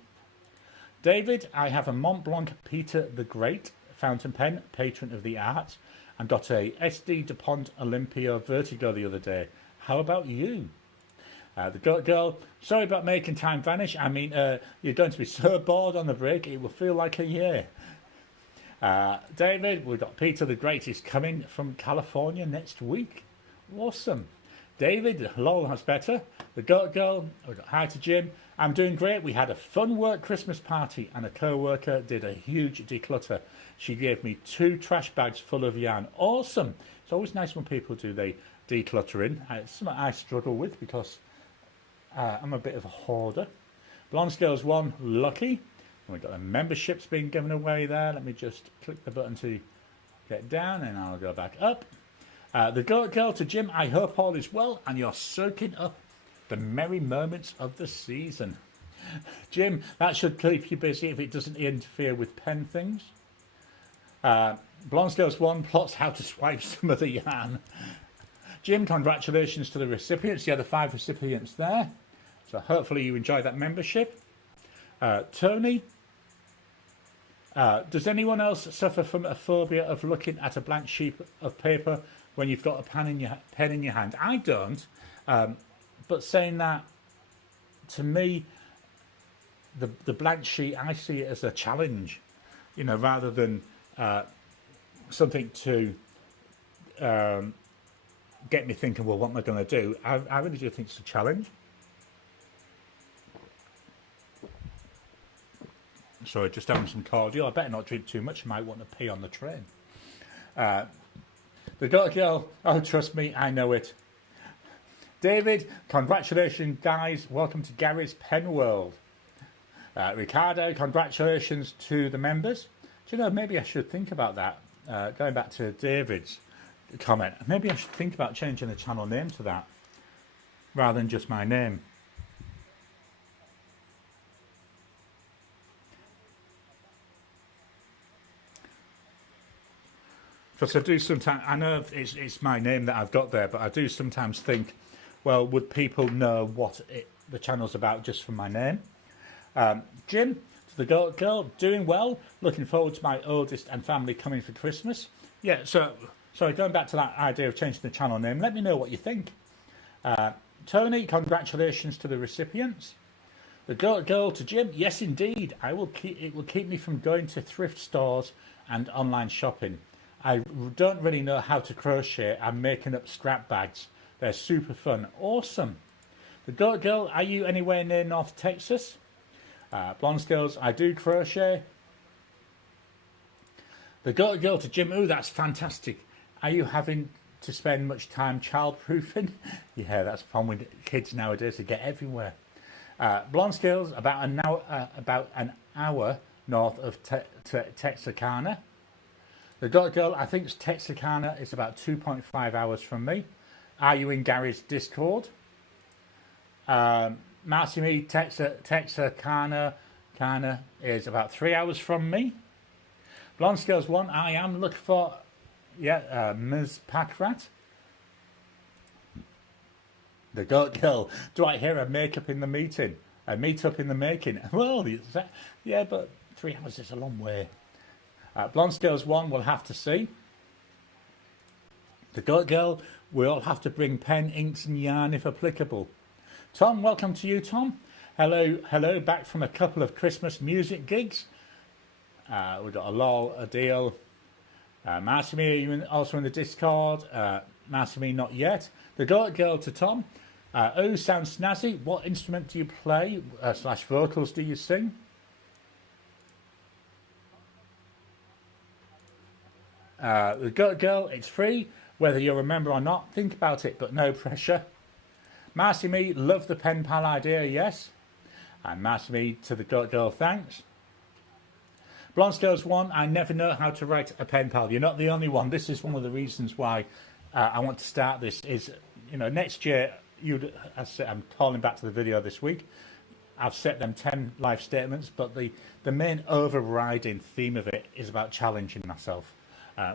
David, I have a Mont Blanc Peter the Great fountain pen, patron of the arts, and got a SD DuPont Olympia Vertigo the other day. How about you? The Goat Girl, sorry about making time vanish. I mean, you're going to be so bored on the break, it will feel like a year. David, we've got Peter the Great is coming from California next week. Awesome. David, lol, that's better. The Goat Girl, we've got hi to Jim. I'm doing great. We had a fun work Christmas party and a co-worker did a huge declutter. She gave me 2 trash bags full of yarn. Awesome. It's always nice when people do the decluttering. It's something I struggle with because I'm a bit of a hoarder. Blonde Scales 1, lucky. And we've got the memberships being given away there. Let me just click the button to get down and I'll go back up. The Goat Girl to Jim, I hope all is well and you're soaking up the merry moments of the season. Jim, that should keep you busy if it doesn't interfere with pen things. Blonde Scales 1 plots how to swipe some of the yarn. Jim, congratulations to the recipients. Yeah, the 5 recipients there. So hopefully you enjoy that membership. Tony, does anyone else suffer from a phobia of looking at a blank sheet of paper when you've got a pen in your hand? I don't. But saying that, to me, the blank sheet, I see it as a challenge, you know, rather than something to get me thinking, well, what am I going to do? I really do think it's a challenge. Sorry, just having some cordial. I better not drink too much. I might want to pee on the train. The Goat Girl, oh, trust me, I know it. David, congratulations, guys. Welcome to Gary's Pen World. Ricardo, congratulations to the members. Do you know, maybe I should think about that. Going back to David's comment, maybe I should think about changing the channel name to that rather than just my name. Because I do sometimes, I know it's my name that I've got there, but I do sometimes think, well, would people know what the channel's about just from my name? Jim, to the Goat Girl, doing well. Looking forward to my oldest and family coming for Christmas. Yeah, so going back to that idea of changing the channel name, let me know what you think. Tony, congratulations to the recipients. The Goat Girl to Jim, yes indeed. It will keep me from going to thrift stores and online shopping. I don't really know how to crochet. I'm making up scrap bags. They're super fun. Awesome. The Goat Girl, are you anywhere near North Texas? Blonde Scales, I do crochet. The Goat Girl to Jim, ooh, that's fantastic. Are you having to spend much time childproofing? Yeah, that's the problem with kids nowadays. They get everywhere. Blonde Scales, about an hour north of Texarkana. The Goat Girl, I think Texarkana is about 2.5 hours from me. Are you in Gary's Discord? Massimi, Texarkana is about 3 hours from me. Blonde Scales 1, I am looking for, Ms. Packrat. The Goat Girl, do I hear a makeup in the meeting? A meet-up in the making? Well, yeah, but 3 hours is a long way. Blonde Scales 1, we'll have to see. The Goat Girl, we all have to bring pen, inks and yarn if applicable. Tom, welcome to you, Tom. Hello, back from a couple of Christmas music gigs. We've got a deal. Massimi, are you also in the Discord? Massimi, not yet. The Goat Girl to Tom. Oh, sounds snazzy. What instrument do you play? / vocals do you sing? The Goat Girl, it's free. Whether you're a member or not, think about it, but no pressure. Massimi, love the pen pal idea, yes. And Massimi to the Goat Girl, thanks. Blonde Scales 1, I never know how to write a pen pal. You're not the only one. This is one of the reasons why I want to start this is, you know, next year, I'm calling back to the video this week. I've set them 10 life statements, but the main overriding theme of it is about challenging myself.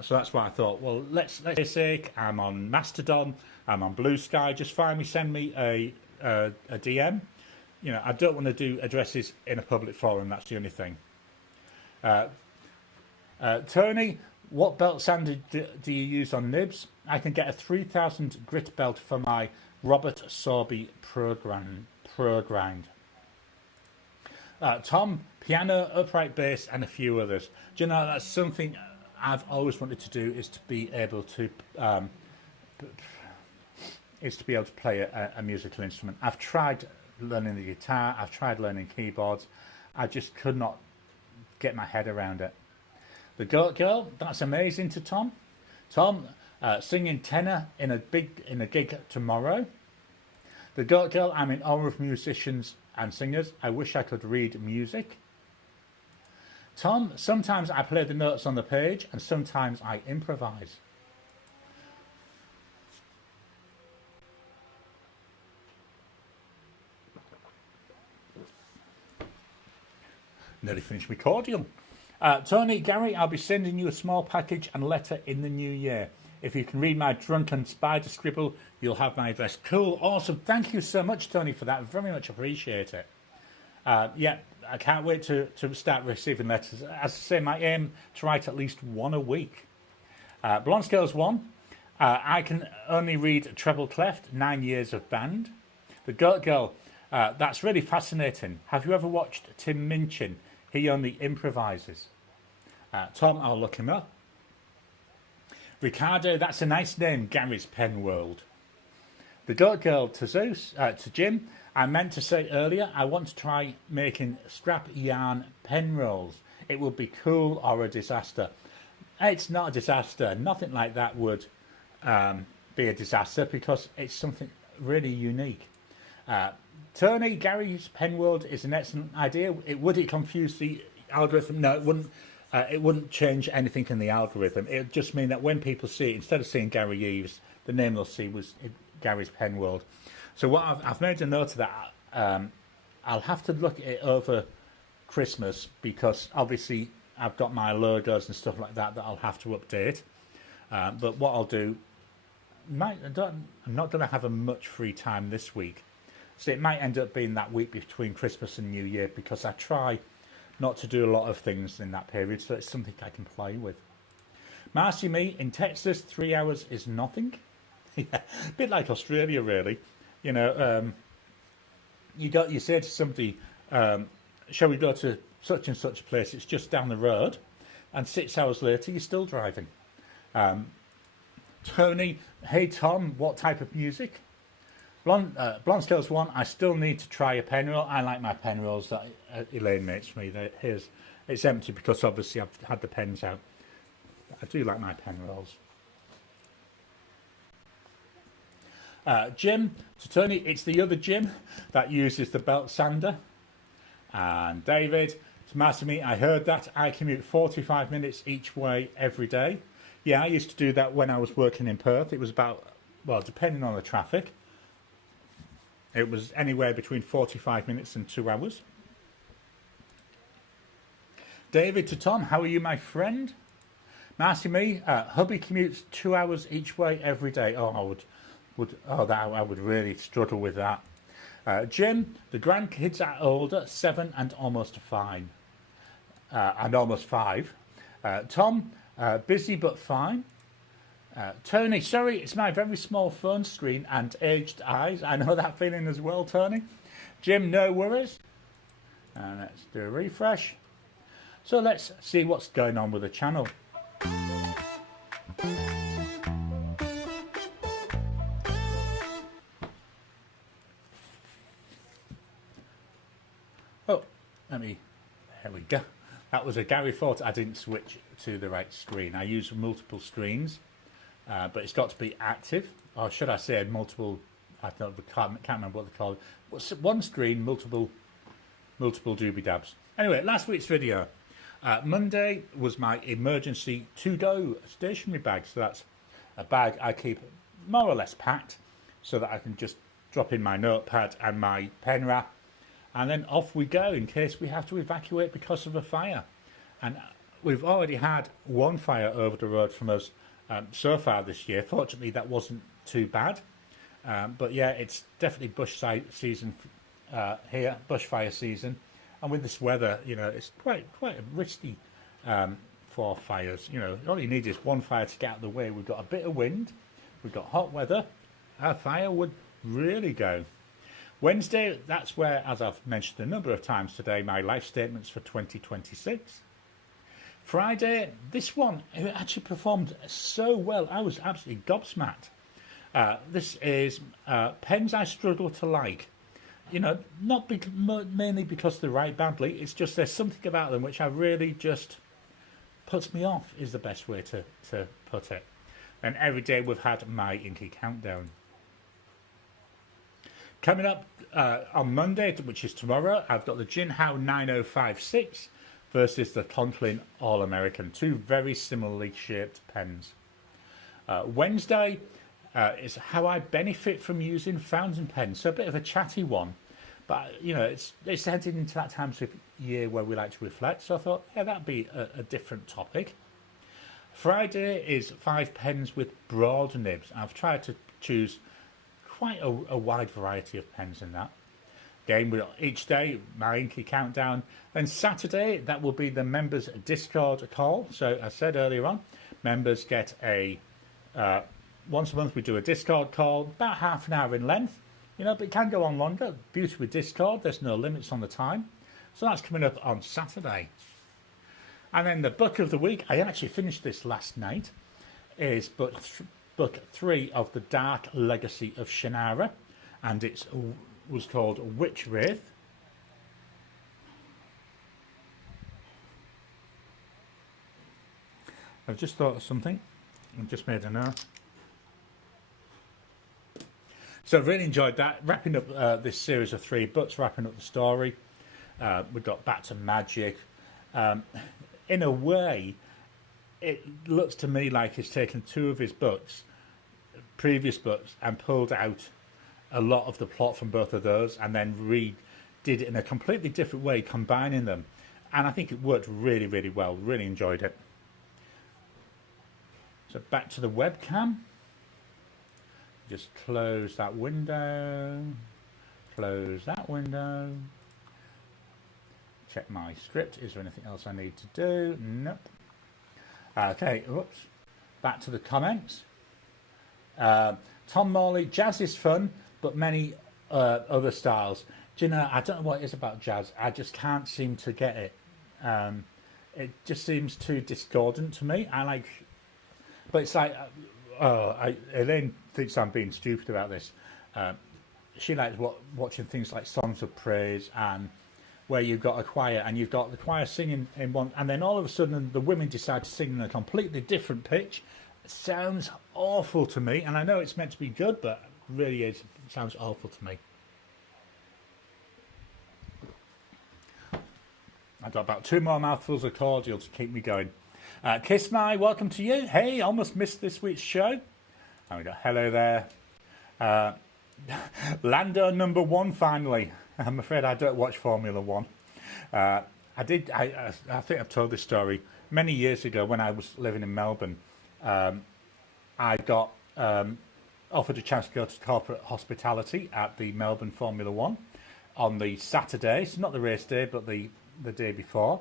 So that's why I thought, well, let's say sake, I'm on Mastodon, I'm on Blue Sky, just send me a DM. You know, I don't want to do addresses in a public forum, that's the only thing. Tony, what belt sander do you use on nibs? I can get a 3000 grit belt for my Robert Sorby Pro Grind. Tom, piano, upright bass, and a few others. Do you know, that's something I've always wanted to do, is to be able to play a musical instrument. I've tried learning the guitar, I've tried learning keyboards. I just could not get my head around it. The Goat Girl, that's amazing to Tom. Tom, singing tenor in a gig tomorrow. The Goat Girl, I'm in awe of musicians and singers. I wish I could read music. Tom, sometimes I play the notes on the page and sometimes I improvise. Nearly finished my cordial. Tony, Gary, I'll be sending you a small package and letter in the new year. If you can read my drunken spider scribble, you'll have my address. Cool, awesome. Thank you so much, Tony, for that. Very much appreciate it. Yeah, I can't wait to start receiving letters. As I say, my aim to write at least one a week. Blonde Scales 1. I can only read treble clef, 9 years of band. The Goat Girl. That's really fascinating. Have you ever watched Tim Minchin? He only improvises. Tom, I'll look him up. Ricardo, that's a nice name, Gary's Pen World. The Goat Girl to Zeus, to Jim, I meant to say earlier, I want to try making scrap yarn pen rolls. It would be cool or a disaster. It's not a disaster. Nothing like that would be a disaster because it's something really unique. Tony, Gary's Pen World is an excellent idea. Would it confuse the algorithm? No, it wouldn't. It wouldn't change anything in the algorithm. It would just mean that when people see it, instead of seeing Gary Eves, the name they'll see was Gary's Pen World. So what I've made a note of that. I'll have to look at it over Christmas because obviously I've got my logos and stuff like that I'll have to update. But what I'll do, I'm not going to have much free time this week. So it might end up being that week between Christmas and New Year because I try not to do a lot of things in that period, so it's something I can play with. Marcy Me, in Texas, 3 hours is nothing. Yeah, a bit like Australia, really. You know, you say to somebody, shall we go to such and such a place? It's just down the road, and 6 hours later, you're still driving. Tony, hey Tom, what type of music? Blonde Scales 1, I still need to try a pen roll. I like my pen rolls that Elaine makes me. It's empty because obviously I've had the pens out. I do like my pen rolls. Jim, to Tony, it's the other Jim that uses the belt sander. And David, to Masami, I heard that. I commute 45 minutes each way every day. Yeah, I used to do that when I was working in Perth. It was about, well, depending on the traffic, it was anywhere between 45 minutes and 2 hours. David to Tom, how are you, my friend? Marcy Me, hubby commutes 2 hours each way every day. Oh, I would really struggle with that. Jim, the grandkids are older, 7 and almost 5. Tom, busy but fine. Tony, sorry, it's my very small phone screen and aged eyes. I know that feeling as well, Tony. Jim, no worries. Let's do a refresh. So let's see what's going on with the channel. Oh, there we go. That was a Gary thought I didn't switch to the right screen. I use multiple screens. But it's got to be active, or should I say multiple, I can't remember what they call it. One screen, multiple doobie-dabs. Anyway, last week's video. Monday was my emergency to-go stationery bag. So that's a bag I keep more or less packed so that I can just drop in my notepad and my pen wrap, and then off we go in case we have to evacuate because of a fire. And we've already had one fire over the road from us so far this year. Fortunately, that wasn't too bad. But yeah, it's definitely season here, bushfire season. And with this weather, it's quite risky for fires. All you need is one fire to get out of the way. We've got a bit of wind, we've got hot weather. Our fire would really go. Wednesday, that's where, as I've mentioned a number of times today, my life statements for 2026. Friday, this one, it actually performed so well. I was absolutely gobsmacked. This is pens I struggle to like. Not mainly because they write badly. It's just there's something about them which I really just puts me off, is the best way to put it. And every day we've had my Inky Countdown. Coming up on Monday, which is tomorrow, I've got the Jinhao 9056 versus the Conklin All-American. Two very similarly shaped pens. Wednesday is how I benefit from using fountain pens. So a bit of a chatty one. But, it's heading into that time of year where we like to reflect. So I thought, yeah, that'd be a different topic. Friday is 5 pens with broad nibs. I've tried to choose quite a wide variety of pens in that. Again, each day, my Inky Countdown. Then Saturday, that will be the members' Discord call. So as I said earlier on, members get a, once a month we do a Discord call, about half an hour in length. But it can go on longer. Beauty with Discord, there's no limits on the time. So that's coming up on Saturday. And then the book of the week, I actually finished this last night, is book 3 of The Dark Legacy of Shannara, and it was called Witch Wraith. I've just thought of something. I've just made a note. So I've really enjoyed that. Wrapping up this series of 3 books, wrapping up the story. We've got Back to Magic. In a way, it looks to me like he's taken 2 of his books, previous books, and pulled out a lot of the plot from both of those and then did it in a completely different way, combining them. And I think it worked really, really well. Really enjoyed it. So back to the webcam. Just close that window. Close that window. Check my script. Is there anything else I need to do? Nope. Okay, oops. Back to the comments. Tom Morley, jazz is fun, but many other styles. Do you know, I don't know what it is about jazz. I just can't seem to get it. It just seems too discordant to me. But it's like, Elaine thinks I'm being stupid about this. She likes watching things like Songs of Praise, and where you've got a choir and you've got the choir singing in one, and then all of a sudden the women decide to sing in a completely different pitch. It sounds awful to me, and I know it's meant to be good, but it really is. It sounds awful to me. I've got about 2 more mouthfuls of cordial to keep me going. Kiss My, welcome to you. Hey, almost missed this week's show. And we got hello there. Lando number 1 finally. I'm afraid I don't watch Formula 1. I think I've told this story. Many years ago when I was living in Melbourne, I got offered a chance to go to corporate hospitality at the Melbourne Formula 1 on the Saturday. So not the race day, but the day before.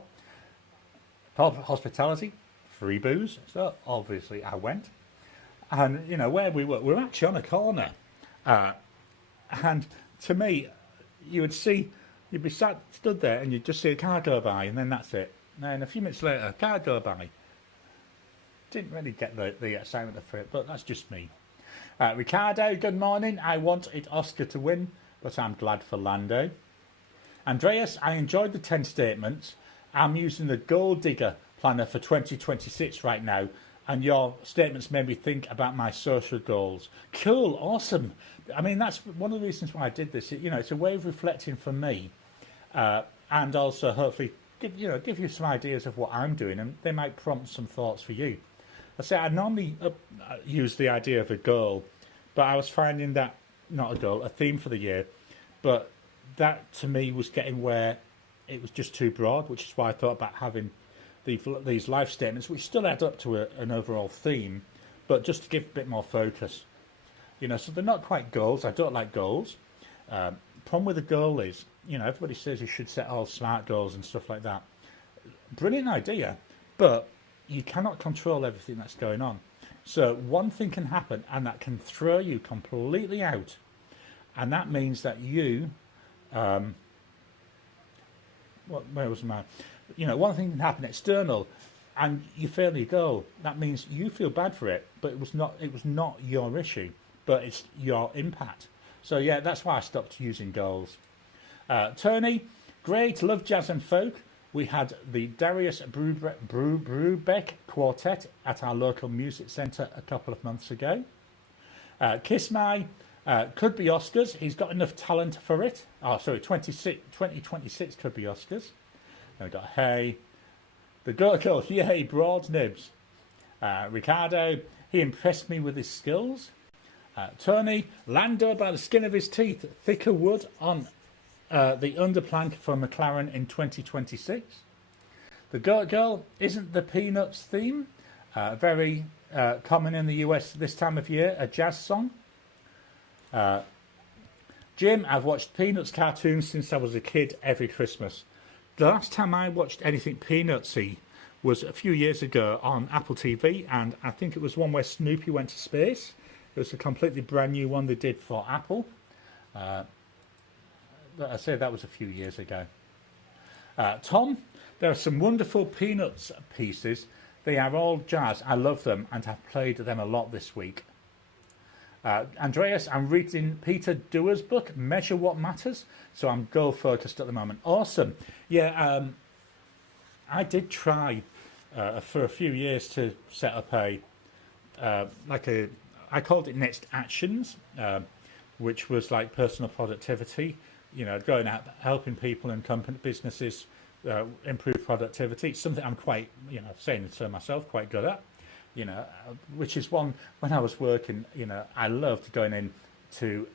Corporate hospitality, free booze. So obviously I went. And, where we were actually on a corner. And to me, you'd be stood there and you'd just see a car go by, and then that's it. And then a few minutes later, a car go by. Didn't really get the excitement of it, but that's just me. Ricardo, good morning. I wanted Oscar to win, but I'm glad for Lando. Andreas, I enjoyed the 10 statements. I'm using the Gold Digger planner for 2026 right now, and your statements made me think about my social goals. Cool, awesome. I mean, that's one of the reasons why I did this. It's a way of reflecting for me, and also hopefully give you some ideas of what I'm doing, and they might prompt some thoughts for you. I say I normally use the idea of a goal, but I was finding that not a goal, a theme for the year. But that to me was getting where it was just too broad, which is why I thought about having these life statements, which still add up to an overall theme, but just to give a bit more focus. So they're not quite goals. I don't like goals. Problem with a goal is, everybody says you should set all smart goals and stuff like that. Brilliant idea, but you cannot control everything that's going on. So one thing can happen and that can throw you completely out. And that means that you, where was my, one thing can happen external and you fail your goal. That means you feel bad for it, but it was not your issue, but it's your impact. So yeah, that's why I stopped using goals. Tony, great, love jazz and folk. We had the Darius Brubeck Quartet at our local music centre a couple of months ago. Kiss My, could be Oscars. He's got enough talent for it. 2026 could be Oscars. Then we got Hey, the Girl, yay, broad nibs. Ricardo, he impressed me with his skills. Tony, Lando by the skin of his teeth, thicker wood on the underplank for McLaren in 2026. The Girl isn't the Peanuts theme, very common in the US this time of year, a jazz song. Jim, I've watched Peanuts cartoons since I was a kid every Christmas. The last time I watched anything Peanutsy was a few years ago on Apple TV, and I think it was one where Snoopy went to space. It was a completely brand new one they did for Apple. I say that was a few years ago. Tom, there are some wonderful Peanuts pieces. They are all jazz. I love them and have played them a lot this week. Andreas, I'm reading Peter Dewar's book, Measure What Matters, so I'm goal focused at the moment. Awesome. Yeah, I did try for a few years to set up I called it Next Actions, which was like personal productivity, going out helping people and company businesses improve productivity. It's something I'm quite, saying to myself, quite good at. Which is one, when I was working, I loved going in to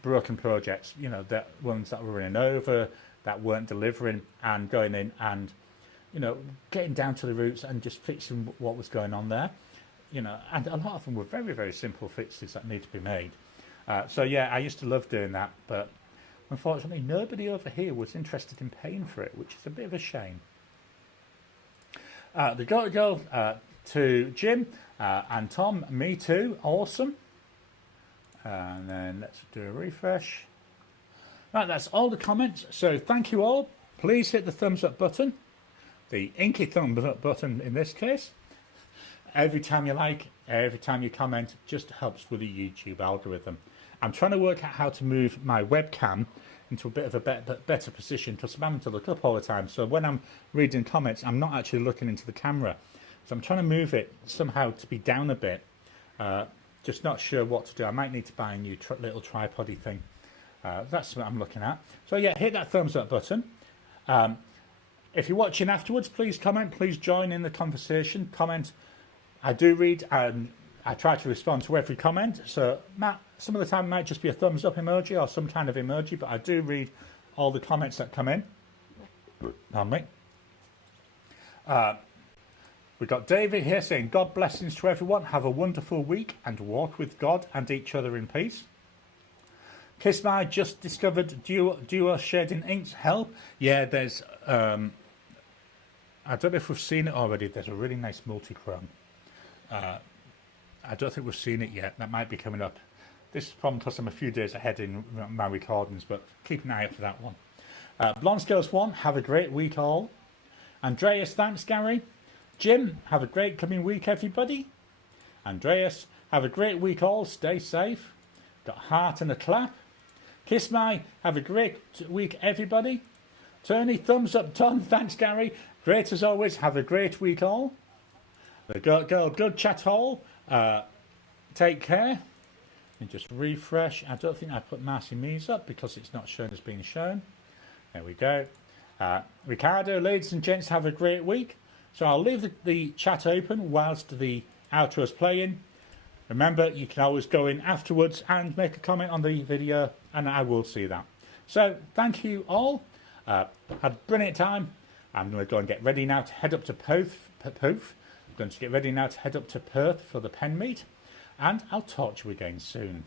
broken projects, that ones that were running over, that weren't delivering, and going in and, getting down to the roots and just fixing what was going on there, and a lot of them were very, very simple fixes that need to be made. So yeah, I used to love doing that, but unfortunately nobody over here was interested in paying for it, which is a bit of a shame. The Go to Jim and Tom, me too, awesome. And then let's do a refresh. Right, that's all the comments, so thank you all. Please hit the thumbs up button, the inky thumbs up button in this case. Every time you like, every time you comment, just helps with the YouTube algorithm. I'm trying to work out how to move my webcam into a bit of a better position, because I'm having to look up all the time, so when I'm reading comments I'm not actually looking into the camera. So I'm trying to move it somehow to be down a bit. Just not sure what to do. I might need to buy a new little tripod-y thing. That's what I'm looking at. So yeah, hit that thumbs up button. If you're watching afterwards, please comment. Please join in the conversation. Comment. I do read and I try to respond to every comment. So some of the time it might just be a thumbs up emoji or some kind of emoji, but I do read all the comments that come in. Pardon me. We've got David here saying, God blessings to everyone. Have a wonderful week and walk with God and each other in peace. Kiss My just discovered duo shading inks. Help. Yeah, there's, I don't know if we've seen it already. There's a really nice multi-chrome. I don't think we've seen it yet. That might be coming up. This is probably because I'm a few days ahead in my recordings, but keep an eye out for that one. Blonde Scales 1, have a great week all. Andreas, thanks Gary. Jim, have a great coming week, everybody. Andreas, have a great week all. Stay safe. Got a heart and a clap. Kiss My, have a great week, everybody. Tony, thumbs up, Tom. Thanks, Gary. Great as always. Have a great week all. The girl, good chat all. Take care. And just refresh. I don't think I put Marcy Mees up because it's not shown as being shown. There we go. Ricardo, ladies and gents, have a great week. So I'll leave the chat open whilst the outro is playing. Remember, you can always go in afterwards and make a comment on the video, and I will see that. So thank you all. Had a brilliant time. I'm going to go and get ready now to head up to Perth. I'm going to get ready now to head up to Perth for the pen meet, and I'll talk to you again soon.